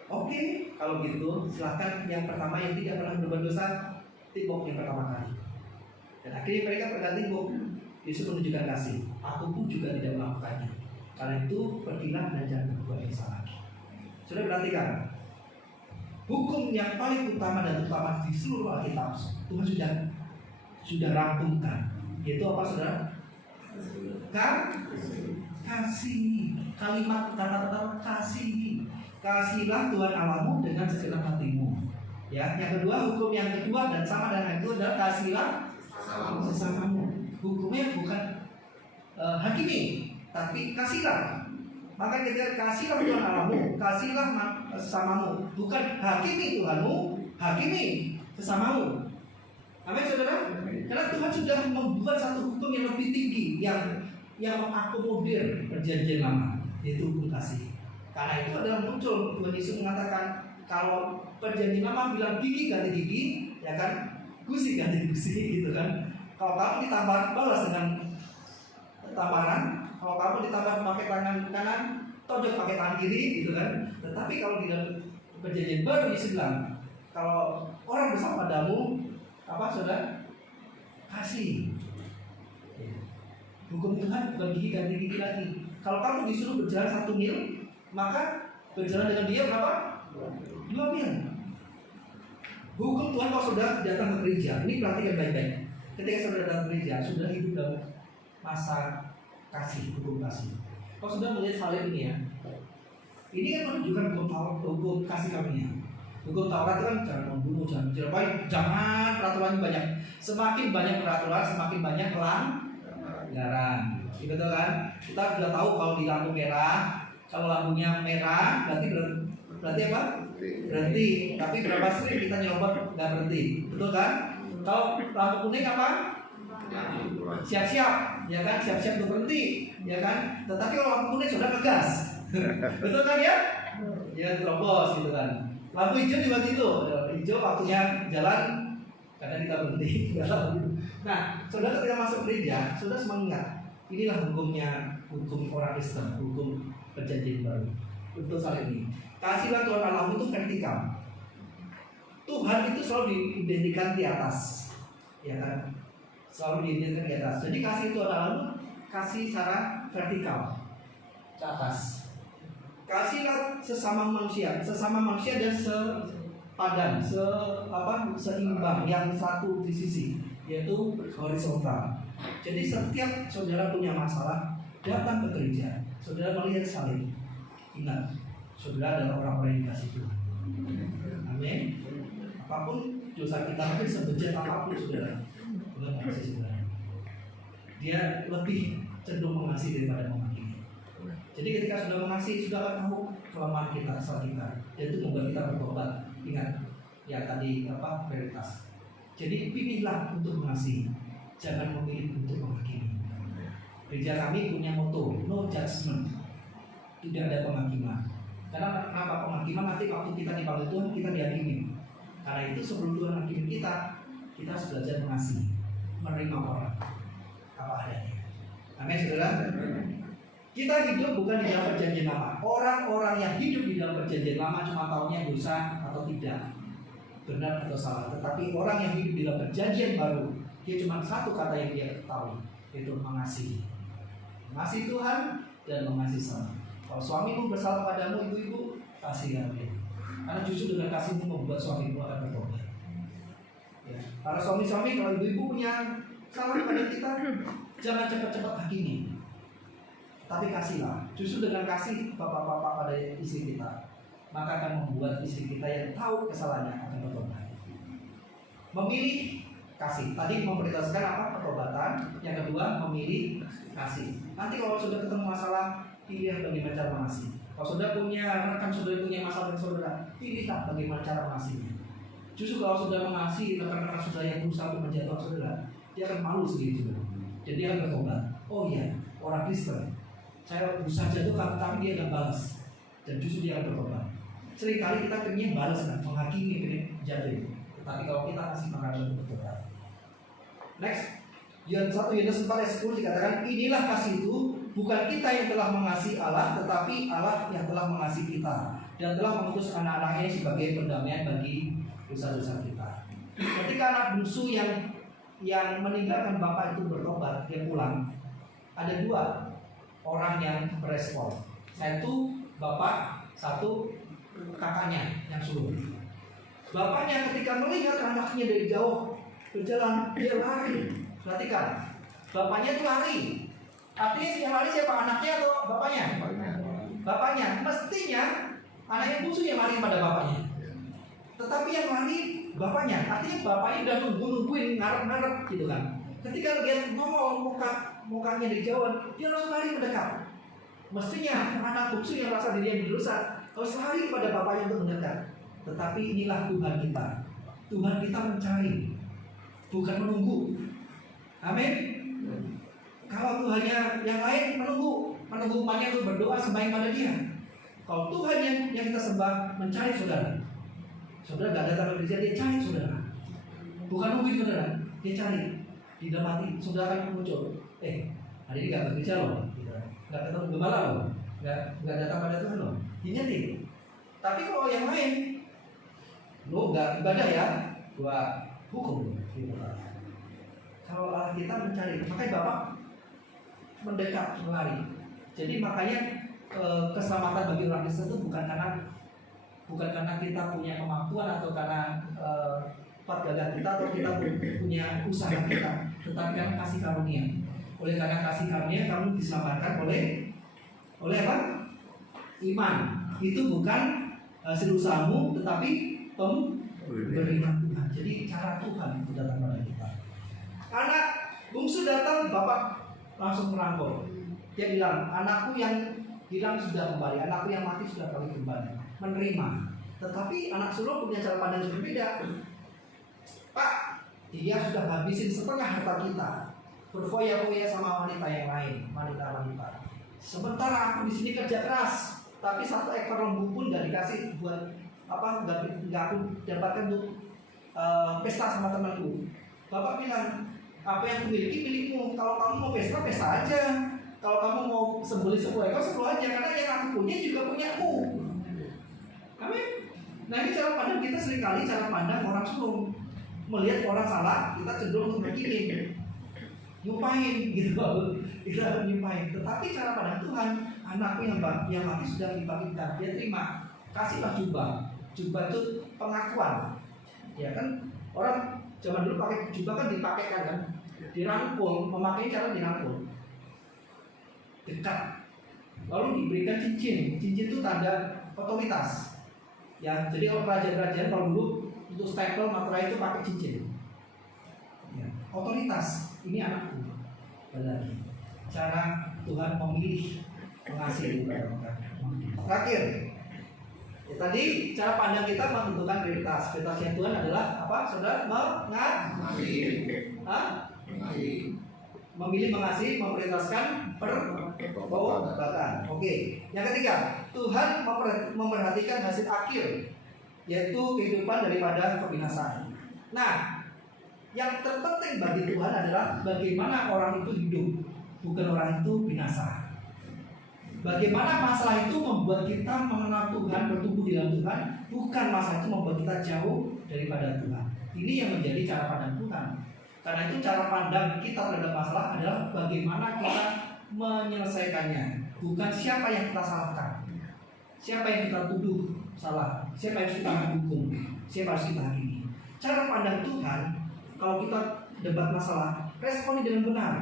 oke, kalau gitu silahkan yang pertama yang tidak pernah berbuat dosa, timbuk yang pertama kali. Dan akhirnya mereka berganti timbuk. Yesus menunjukkan kasih. Aku pun juga tidak melakukannya. Karena itu pergilah dan jangan berbuat dosa lagi. Sudah perhatikan, hukum yang paling utama dan utama di seluruh Alkitab Tuhan sudah rampungkan. Yaitu apa saudara? Kasih. Kalimat kata-kata kasih. Kasihilah Tuhan Allahmu dengan segenap hatimu. Ya, yang kedua, hukum yang kedua dan sama dengan itu adalah kasihilah sesamamu. Hukumnya bukan hakimi, tapi kasihlah. Maka ketika kasihlah Tuhan Allahmu, kasihlah sesamamu, bukan hakimi Tuhanmu, hakimi sesamamu. Amin saudara? Karena Tuhan sudah membuat satu hukum yang lebih tinggi, yang mengakomodir perjanjian lama, yaitu hukum kasih. Karena itu adalah muncul Tuhan Yesus mengatakan, kalau perjanjian lama bilang gigi ganti gigi, ya kan, gusi ganti gusi, gitu kan. Kalau kamu ditambah balas dengan tamparan, kalau kamu ditambah pakai tangan kanan, tojok pakai tangan kiri, gitu kan. Tetapi kalau di dalam perjanjian baru Yesus bilang, kalau orang bersama padamu, apa saudara? Kasih. Hukum Tuhan bukan gigi ganti gigi lagi. Kalau kamu disuruh berjalan 1 mil, maka berjalan dengan dia berapa? 2 mil. Hukum Tuhan kalau sudah datang ke gereja, ini perhatikan baik-baik. Ketika saudara datang ke gereja, sudah hidup dalam masa kasih, hukum kasih. Kalau sudah melihat hal ini ya, ini kan menunjukkan hukum kasih karunia. Hukum Taurat kan jangan membunuh, jangan mencuri, jangan peraturannya banyak. Semakin banyak peraturan, semakin banyak pelanggaran. Gitu kan? Kita sudah tahu kalau di lampu merah, kalau lampunya merah berarti apa? Berhenti. Tapi berapa sering kita nyerobot nggak berhenti, betul kan? Kalau lampu kuning apa? Siap-siap, ya kan? Siap-siap untuk berhenti, ya kan? Tetapi kalau lampu kuning sudah ngegas, betul kan ya? Ya terobos gitu kan. Lampu hijau juga gitu, hijau waktunya jalan, kadang kita berhenti. Nah, saudara ketika masuk gereja, saudara semangat. Inilah hukumnya, hukum orang Kristen, hukum perjanjian baru. Untuk saat ini, kasihlah Tuhan Allahmu itu vertikal. Tuhan itu selalu diidentikan di atas, ya kan? Selalu diidentikan di atas. Jadi kasih Tuhan Allahmu kasih secara vertikal ke atas. Kasihlah sesama manusia dan sepadan, seimbang, yang satu di sisi, yaitu horizontal. Jadi setiap saudara punya masalah, datang ke gereja, saudara melihat salib, ingat, saudara adalah orang-orang yang dikasih Tuhan. Amin. Apapun dosa kita, mungkin sebejat apapun saudara, Tuhan mengasihi saudara. Dia lebih cenderung mengasihi daripada menghakimi. Jadi ketika sudah mengasihi, sudah akan tahu kelemahan kita, kesalahan kita, dan itu membuat kita bertobat. Ingat, ya tadi prioritas. Jadi pilihlah untuk mengasihi, jangan memilih untuk menghakimi. Gereja kami punya moto, no judgment, tidak ada penghakiman. Karena kenapa? Penghakiman nanti waktu kita dipanggil Tuhan, kita dihakimi. Karena itu sebelum Tuhan hakim kita harus belajar mengasihi, menerima orang apa adanya. Amin, saudara. Kita hidup bukan di dalam perjanjian lama. Orang-orang yang hidup di dalam perjanjian lama cuma taunya dosa atau tidak, benar atau salah. Tetapi orang yang hidup di dalam perjanjian baru, dia cuma satu kata yang dia tahu, yaitu mengasihi. Mengasihi Tuhan dan mengasihi sama. Kalau suamimu bersalah padamu, ibu-ibu, kasihilah dia. Karena justru dengan kasihmu membuat suamimu akan bertobat. Ya. Para suami-suami, kalau ibu-ibu punya salah pada kita, jangan cepat-cepat hakimi, tapi kasihlah. Justru dengan kasih bapak-bapak pada istri kita, maka akan membuat istri kita yang tahu kesalahannya akan bertobat. Memilih kasih. Tadi memprioritaskan apa? Pertobatan. Yang kedua, memilih kasih. Nanti kalau sudah ketemu masalah, pilih bagaimana cara mengasihi. Kalau sudah punya rekan saudara punya masalah dengan saudara, pilihlah bagaimana cara mengasihinya. Justru kalau sudah mengasihi rekan-rekan saudara yang berusaha untuk menjatuhkan saudara, dia akan malu sendiri juga. Jadi dia akan bertobat. Oh iya, orang Kristen, saya berusaha jatuhkan, tapi dia akan balas. Dan justru dia akan bertobat. Seringkali kita pengen balas kan, menghakimi, pengen jatuh. Tapi kalau kita kasih, maka akan bertobat. Next, Yohanes 1 Yohanes 4 ayat 10 dikatakan, inilah kasih itu, bukan kita yang telah mengasihi Allah, tetapi Allah yang telah mengasihi kita dan telah mengutus anak-anaknya sebagai perdamaian bagi dosa-dosa kita. Ketika anak bungsu yang meninggalkan bapak itu bertobat, dia pulang, ada dua orang yang merespon. Satu bapak, satu kakaknya yang sulung. Bapaknya ketika melihat anaknya dari jauh berjalan, dia lari. Perhatikan, bapaknya itu lari. Artinya yang lari siapa? Anaknya atau bapaknya? Bapaknya. Mestinya anaknya bungsu yang lari pada bapaknya. Tetapi yang lari bapaknya. Artinya bapaknya udah nungguin ngarep-ngarep gitu kan. Ketika lihat nongol mukanya di jauh, dia langsung lari mendekat. Mestinya anak bungsu yang merasa dirinya berdosa harus lari kepada bapaknya untuk mendekat. Tetapi inilah Tuhan kita. Tuhan kita mencari, bukan menunggu. Amin. Kalau Tuhannya yang lain menunggu umatnya untuk berdoa sembahyang pada Dia. Kalau Tuhan yang kita sembah mencari saudara gak datang ke gereja, dia cari saudara. Bukan nungguin saudara, dia cari. Di dalam hati saudara akan muncul. Hari ini gak bekerja loh, gak ketemu gembala loh, gak datang pada Tuhan loh. Diingetin. Tapi kalau yang lain, lo gak ibadah ya, gua hukum. Kalau Allah kita mencari, makanya Bapak mendekat, melari. Jadi makanya keselamatan bagi orang Kristen itu bukan karena kita punya kemampuan atau karena gagah kita atau kita punya usaha kita, tetapi karena kasih karunia. Oleh karena kasih karunia kamu diselamatkan oleh apa? Iman. Itu bukan hasil usahamu, tetapi pemberian Tuhan. Jadi cara Tuhan itu datang pada kita. Anak bungsu datang, bapak langsung merangkul. Dia bilang, anakku yang hilang sudah kembali, anakku yang mati sudah kembali. Menerima. Tetapi anak sulung punya cara pandang yang berbeda. Pak, dia sudah habisin setengah harta kita, berfoya-foya sama wanita yang lain, wanita-wanita. Sementara aku di sini kerja keras, tapi 1 ekor lembu pun gak dikasih buat apa? Gak aku dapatkan untuk pesta sama temanku. Bapak bilang, apa yang kumiliki milikmu. Kalau kamu mau pesta, pesta aja. Kalau kamu mau sembelih 10 ekor, sembelih aja. Karena yang aku punya juga punyaku. Amin. Nah ini cara pandang kita seringkali, cara pandang orang sulung. Melihat orang salah, kita cenderung untuk begini, nyumpahin gitu. Kita nyumpahin. Tetapi cara pandang Tuhan, anakku yang mati sudah dibangkitkan, dia terima. Kasihlah jubah. Jubah itu pengakuan. Ya kan, orang zaman dulu pakai jubah kan dipakaikan kan, dirangkul, memakai cara dirangkul, dekat, lalu diberikan cincin. Cincin itu tanda otoritas. Ya, jadi kalau kerajaan-kerajaan kalau dulu untuk stempel materai itu pakai cincin. Ya, otoritas. Ini anakku. Lagi. Cara Tuhan memilih mengasihi terakhir. Ya, tadi cara pandang kita menentukan prioritas. Prioritasnya Tuhan adalah apa? Saudara mengasihi. Memilih mengasihi, memprioritaskan Pertobatan. Oke. Yang ketiga, Tuhan memperhatikan hasil akhir, yaitu kehidupan daripada kebinasaan. Nah, yang terpenting bagi Tuhan adalah bagaimana orang itu hidup, bukan orang itu binasa. Bagaimana masalah itu membuat kita mengenal Tuhan, bertumbuh di dalam Tuhan, bukan masalah itu membuat kita jauh daripada Tuhan. Ini yang menjadi cara pandang Tuhan. Karena itu cara pandang kita terhadap masalah adalah bagaimana kita menyelesaikannya, bukan siapa yang kita salahkan, siapa yang kita tuduh salah, siapa yang kita hukum, siapa yang kita hakimi. Cara pandang Tuhan, kalau kita debat masalah, responi dengan benar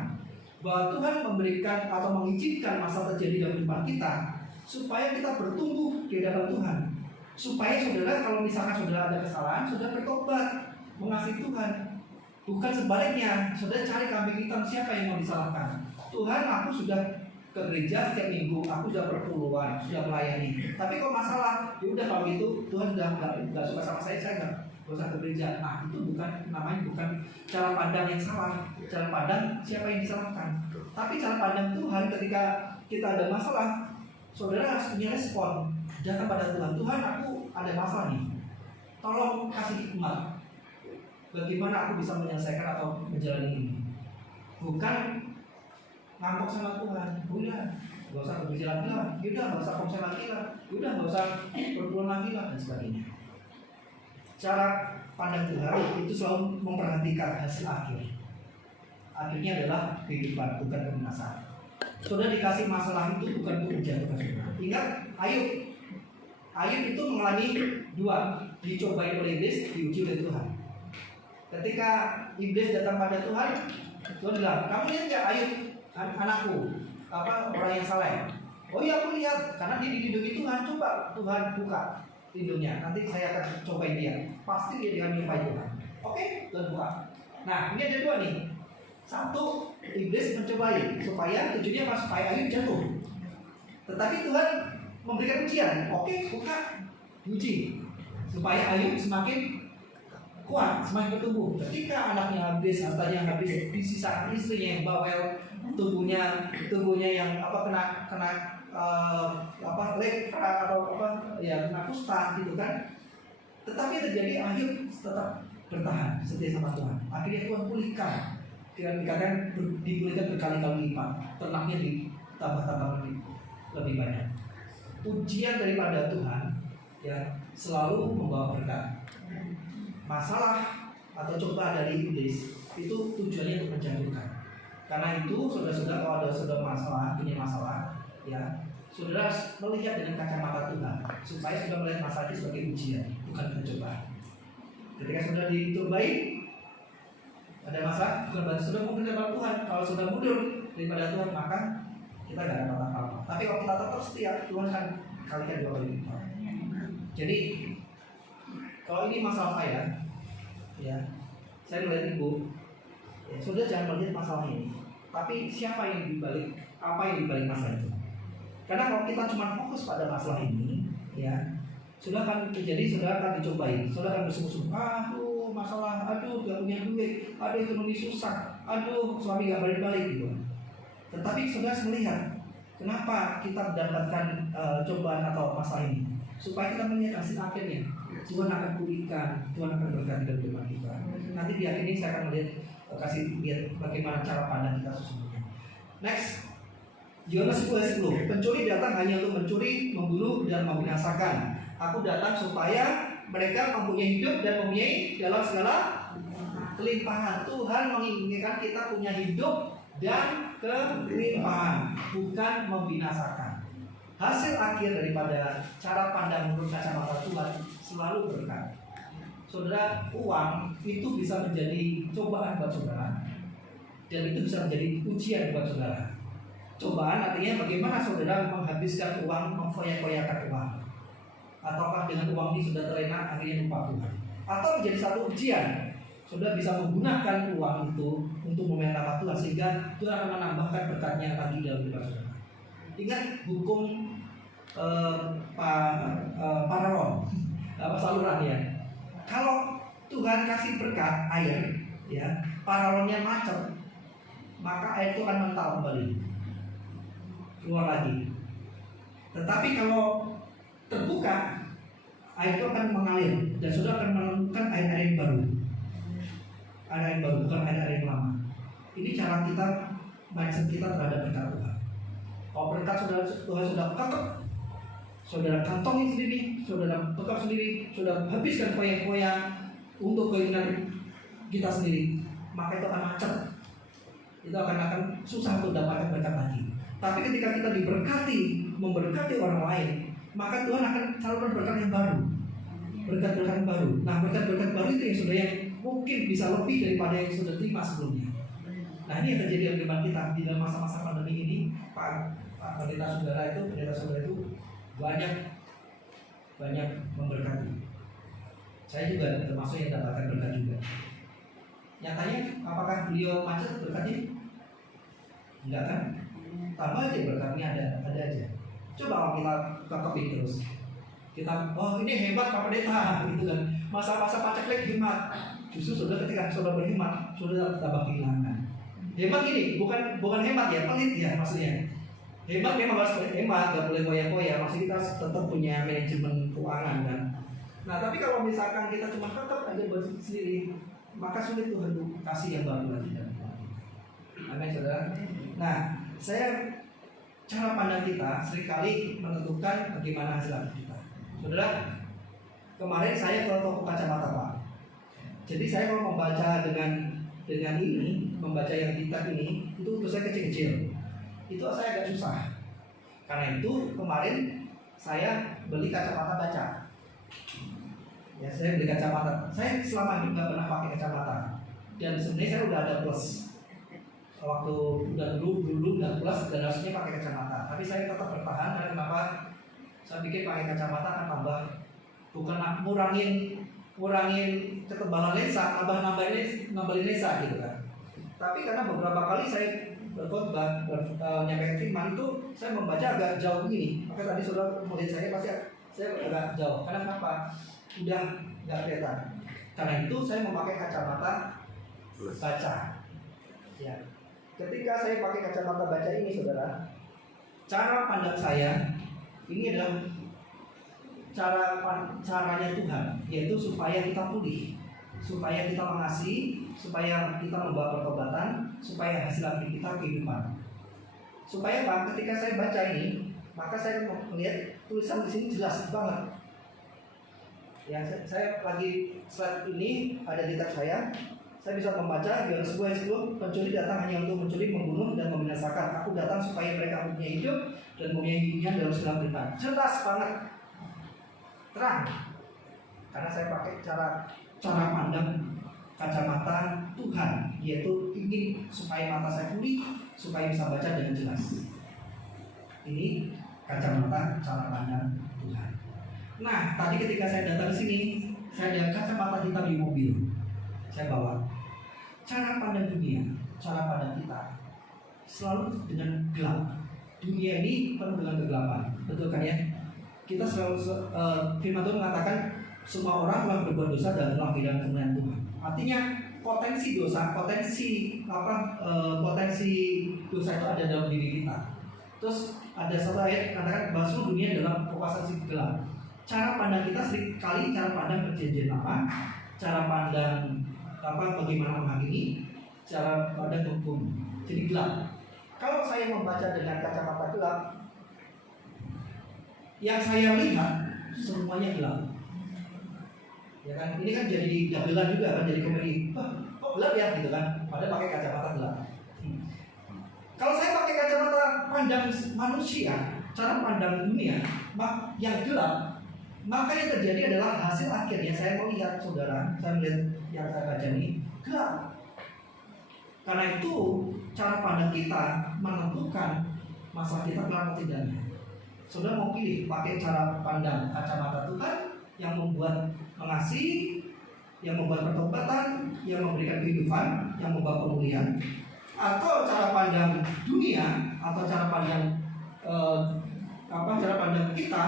bahwa Tuhan memberikan atau mengizinkan masalah terjadi dalam kehidupan kita supaya kita bertumbuh di hadapan Tuhan, supaya saudara kalau misalkan saudara ada kesalahan, saudara bertobat mengasihi Tuhan, bukan sebaliknya saudara cari kambing hitam siapa yang mau disalahkan. Tuhan, aku sudah ke gereja setiap minggu, aku sudah berpuluhan, sudah melayani, tapi kok masalah? Ya udah kalau gitu Tuhan sudah nggak suka sama saya nggak usah ke gereja. Nah, itu bukan cara pandang yang salah. Cara pandang siapa yang disalahkan. Tapi cara pandang Tuhan ketika kita ada masalah, saudara harus punya respon. Datang pada Tuhan, Tuhan aku ada masalah nih, tolong kasih hikmat. Bagaimana aku bisa menyelesaikan atau menjalani ini? Bukan ngambek sama Tuhan. Udah, gak usah bekerja lagi lah. Udah, gak usah konsen lagi lah. Udah, gak usah berpulang lagi lah dan sebagainya. Cara pandang Tuhan itu selalu memperhatikan hasil akhir. Akhirnya adalah kehidupan, bukan kebinasaan. Saudara dikasih masalah itu bukan untuk menjatuhkan saudara. Ingat, Ayub itu mengalami dua, dicobai oleh iblis, diuji oleh Tuhan. Ketika iblis datang pada Tuhan, Tuhan bilang, kamu lihat nggak Ayub, anakku, orang yang saleh? Oh iya aku lihat, karena dia dilindungi Tuhan. Coba Tuhan buka lindungnya, nanti saya akan cobain dia, pasti dia akan menyupai Tuhan. Oke, Tuhan buka. Nah, ini ada dua nih. Satu, iblis mencobai supaya tujuannya apa? Supaya Ayub jatuh. Tetapi Tuhan memberikan ujian. Oke, buka, diuji supaya Ayub semakin kuat, semakin bertumbuh. Ketika anaknya habis, hartanya habis, disisakan istrinya yang bawel, tubuhnya yang kena lepra atau kena kusta gitu kan. Tetapi terjadi Ayub tetap bertahan setia sama Tuhan. Akhirnya Tuhan pulihkan. Dikatakan dipulihkan berkali-kali lipat. Ternaknya ditambah lebih banyak. Ujian daripada Tuhan ya selalu membawa berkat. Masalah atau cobaan dari iblis itu tujuannya untuk menjatuhkan. Karena itu saudara-saudara kalau ada punya masalah ya, saudara melihat dengan kacamata Tuhan supaya saudara melihat masalah itu sebagai ujian, bukan percobaan. Ketika saudara dicobai ada masalah, bukan berarti saudara mundur daripada Tuhan. Kalau saudara mundur daripada Tuhan maka kita gak dapat apa-apa. Tapi kalau kita tetap setia, Tuhan akan kalikan 2 kali lipat. Jadi kalau ini masalah saya, ya saya melihat ibu, ya, saudara jangan melihat masalah ini, tapi siapa yang dibalik, apa yang dibalik masalah itu. Karena kalau kita cuma fokus pada masalah ini, ya, sudah akan terjadi, saudara akan dicobai, saudara akan bersungguh-sungguh, aduh masalah, aduh gak punya duit, aduh ekonomi susah, aduh suami gak balik-balik gitu. Tetapi saudara harus melihat, kenapa kita mendapatkan cobaan atau masalah ini, supaya kita melihat hasil akhirnya. Tuhan akan pulihkan, Tuhan akan berkati dalam kehidupan kita. Nanti di akhir ini saya akan kasih lihat bagaimana cara pandang kita sesungguhnya. Next, Yohanes 10:10. Pencuri datang hanya untuk mencuri, membunuh, dan membinasakan. Aku datang supaya mereka mempunyai hidup dan mempunyai dalam segala kelimpahan. Tuhan menginginkan kita punya hidup dan kelimpahan, bukan membinasakan. Hasil akhir daripada cara pandang menurut kacamata Tuhan selalu berkat. Saudara, uang itu bisa menjadi cobaan buat saudara, dan itu bisa menjadi ujian buat saudara. Cobaan artinya bagaimana saudara menghabiskan uang, memfoya-foyakan uang, ataukah dengan uang ini sudah terlena akhirnya lupa Tuhan, atau menjadi satu ujian. Saudara bisa menggunakan uang itu untuk memuliakan nama Tuhan sehingga Tuhan akan menambahkan berkatnya lagi dalam hidup saudara. Ingat hukum Faraon, saluran ya. Kalau Tuhan kasih berkat air, ya, Faraonnya macet, maka air itu akan mental kembali. keluar lagi. Tetapi kalau terbuka, air itu akan mengalir dan saudara akan menemukan air-air yang baru. Air-air baru, bukan air-air yang lama. Ini cara kita, mindset kita terhadap berkat Tuhan. Kalau berkat Tuhan sudah kekep, saudara kantongin sendiri, saudara bekap sendiri, saudara habiskan foya-foya untuk keinginan kita sendiri, maka itu akan macet. Itu akan susah untuk dapatkan berkat lagi. Tapi ketika kita diberkati, memberkati orang lain, maka Tuhan akan salurkan berkat yang baru. Berkat-berkat yang baru. Nah, berkat-berkat baru itu yang sudah yang mungkin bisa lebih daripada yang sudah terima sebelumnya. Nah, ini yang terjadi dalam kehidupan kita di dalam masa-masa pandemi ini. Pak pendeta saudara itu banyak memberkati. Saya juga termasuk yang dapatkan berkat juga. Nyatanya, apakah beliau macet berkatnya? Enggak kan? Tambah aja berkatnya ada aja. Coba kalau kita kekepin terus, kita ini hebat Pak Pendeta gitu kan. Masa-masa paceklik hemat. Justru sudah ketika saudara berhemat, sudah tambah kehilangan. Hemat ini bukan hemat ya, pelit ya maksudnya. Hemat memang harus hemat, gak boleh koya-koya. Maksudnya kita tetap punya manajemen keuangan kan. Nah tapi kalau misalkan kita cuma tetap aja buat sendiri, maka sulit Tuhan kasih yang baru lagi dan baru. Amin saudara. Nah cara pandang kita seringkali menentukan bagaimana hasil kita. Saudara, kemarin saya ke toko kacamata Pak. Jadi saya kalau membaca dengan ini, membaca yang kitab ini, itu untuk saya kecil-kecil. Itu saya agak susah. Karena itu kemarin saya beli kacamata baca. Ya, saya beli kacamata. Saya selama hidup nggak pernah pakai kacamata. Dan sebenarnya saya udah ada plus. Waktu dulu udah plus dan harusnya pakai kacamata. Tapi saya tetap bertahan karena kenapa? Saya pikir pakai kacamata akan tambah, bukan ngurangin ketebalan lensa, nambahin lensa gitu kan. Tapi karena beberapa kali saya berkhotbah menyampaikan firman itu, saya membaca agak jauh begini. Maka tadi saudara melihat saya pasti saya agak jauh. Karena kenapa? Udah nggak kelihatan. Karena itu saya memakai kacamata baca. Ya. Ketika saya pakai kacamata baca ini, saudara, cara pandang saya ini adalah caranya Tuhan, yaitu supaya kita pulih, supaya kita mengasihi, supaya kita membawa pertobatan, supaya hasil akhir kita kehidupan. Supaya Pak, ketika saya baca ini, maka saya melihat tulisan di sini jelas banget. Ya, saya lagi slide ini ada di tab saya bisa membaca Yohanes 10:10, pencuri datang hanya untuk mencuri, membunuh dan membinasakan. Aku datang supaya mereka mempunyai hidup dan mempunyai hidupnya dalam segala berlimpah. Jelas banget, terang. Karena saya pakai cara pandang kacamata Tuhan, yaitu ingin supaya mata saya pulih, supaya bisa baca dengan jelas. Ini kacamata cara pandang Tuhan. Nah, tadi ketika saya datang ke sini, saya ada kacamata hitam di mobil. Saya bawa. Cara pandang dunia, cara pandang kita selalu dengan gelap. Dunia ini penuh dengan kegelapan, betul kan ya? Kita selalu firman Tuhan mengatakan semua orang telah berbuat dosa dan telah kehilangan kemuliaan Tuhan. Artinya potensi dosa, potensi dosa itu ada dalam diri kita. Terus ada satu ayat mengatakan bahwa seluruh dunia dalam kekuasaan si gelap. Cara pandang kita seringkali cara pandang perjanjian lama, cara pandang bagaimana menghakimi, cara pandang hukum. Jadi gelap. Kalau saya membaca dengan kacamata gelap, yang saya lihat semuanya gelap. Ya kan? Ini kan jadi dagelan juga kan, jadi komedi. Kok gelap ya gitu kan? Padahal pakai kacamata gelap. Kalau saya pakai kacamata pandang manusia, cara pandang dunia, yang gelap, maka yang terjadi adalah hasil akhirnya saya melihat saudara, saya melihat yang saya baca ini gelap. Karena itu cara pandang kita menentukan masa kita gelap atau tidaknya. Saudara mau pilih pakai cara pandang kacamata Tuhan yang membuat mengasihi, yang membuat pertobatan, yang memberikan kehidupan, yang membawa pemulihan, atau cara pandang dunia atau cara pandang cara pandang kita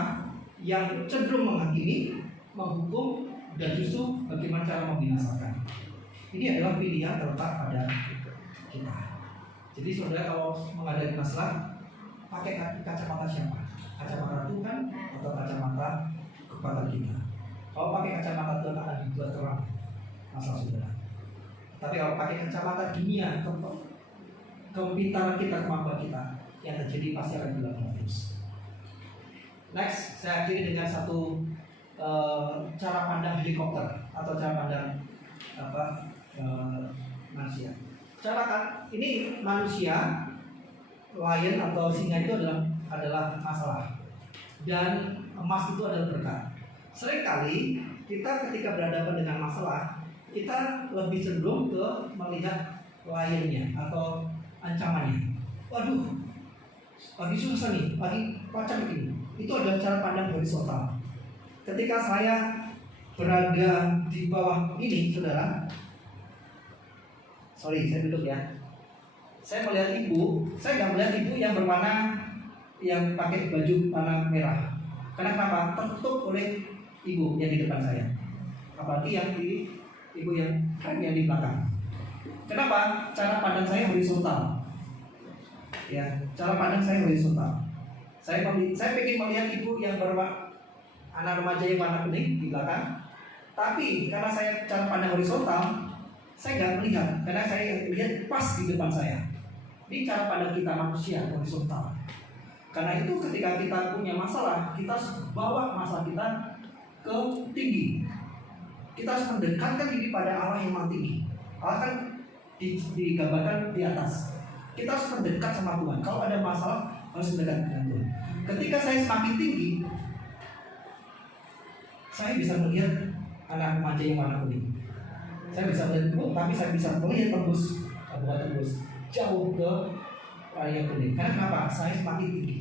yang cenderung menghakimi, menghukum, dan justru bagaimana cara membinasakan. Ini adalah pilihan terletak pada kita. Jadi saudara kalau menghadapi masalah, pakai kacamata siapa? Kacamata Tuhan atau kacamata kekuatan kita? Kalau pakai kacamata Tuhan akan dibuat terang masalah saudara. Tapi kalau pakai kacamata dunia, kepintaran kita, kemampuan kita, yang terjadi pasti akan dilakukan terus. Next, saya akhiri dengan satu cara pandang helikopter atau cara pandang manusia. Ini manusia, lion atau singa itu adalah masalah, dan emas itu adalah berkat. Seringkali kita ketika berhadapan dengan masalah, kita lebih cenderung ke melihat lionnya atau ancamannya. Waduh, lagi susah nih, lagi macam ini. Itu adalah cara pandang horizontal. Ketika saya berada di bawah ini, saudara, sorry, saya duduk ya. Saya melihat ibu, saya nggak melihat ibu yang berwarna, yang pakai baju warna merah. Karena kenapa? Tertutup oleh ibu yang di depan saya. Apalagi yang di ibu yang kan yang di belakang. Kenapa? Cara pandang saya horizontal. Ya, cara pandang saya horizontal. Saya pengen melihat ibu yang anak remaja yang warna kuning di belakang. Tapi karena saya cara pandang horizontal, saya nggak melihat karena saya lihat pas di depan saya. Ini cara pandang kita manusia horizontal. Karena itu ketika kita punya masalah, kita harus bawa masalah kita ke tinggi. Kita harus mendekatkan diri pada Allah yang maha tinggi. Allah kan digambarkan di atas. Kita harus mendekat sama Tuhan. Kalau ada masalah harus mendekat dengan Tuhan. Ketika saya semakin tinggi, saya bisa melihat anak remaja yang warna kuning. Saya bisa melihat ibu, tapi saya bisa melihat tembus jauh ke area kuning. Karena kenapa? Saya semakin tinggi.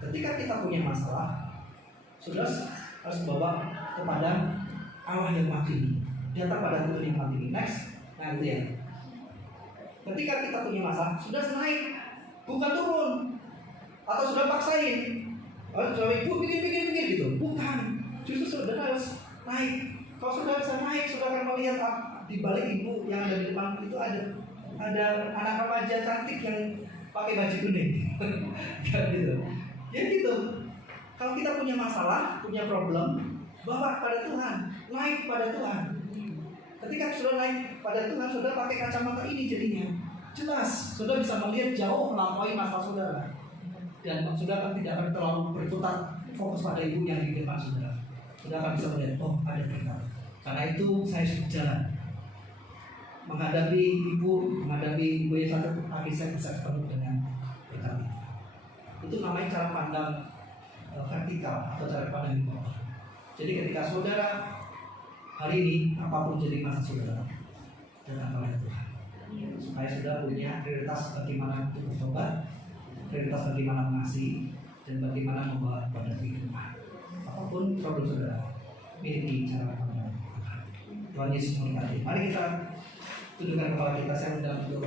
Ketika kita punya masalah, saudara harus bawa kepada Allah yang maha tinggi, datang pada Tuhan yang maha tinggi. Next, nah itu ya. Ketika kita punya masalah, sudah naik, bukan turun, atau sudah paksain. Sudah ibu pikir gitu, bukan. Justru saudara harus naik. Kalau saudara bisa naik, saudara akan melihat di balik ibu yang ada di depan itu ada anak remaja cantik yang pakai baju kuning. Gitu. Ya gitu. Kalau kita punya masalah, punya problem, bawa pada Tuhan, naik pada Tuhan. Ketika sudah naik pada Tuhan, saudara pakai kacamata ini jadinya jelas, saudara bisa melihat jauh melampaui masalah saudara. Dan saudara tidak akan terlalu berkutat fokus pada ibu yang di depan saudara. Saudara akan bisa melihat, oh ada berkat. Karena itu saya jalan menghadapi ibu yang sakit, tapi saya bisa ketemu dengan berkat. Itu namanya cara pandang vertikal atau cara pandang helikopter. Jadi ketika saudara hari ini apapun jadi masalah saudara, datang kepada Tuhan. Supaya saudara punya prioritas bagaimana untuk bertobat, prioritas bagaimana mengasihi, dan bagaimana membawa pada kehidupan. Apapun problem saudara, miliki cara pandang Tuhan. Tuhan Yesus memberkati. Mari kita tundukkan kepala kita, saya undang untuk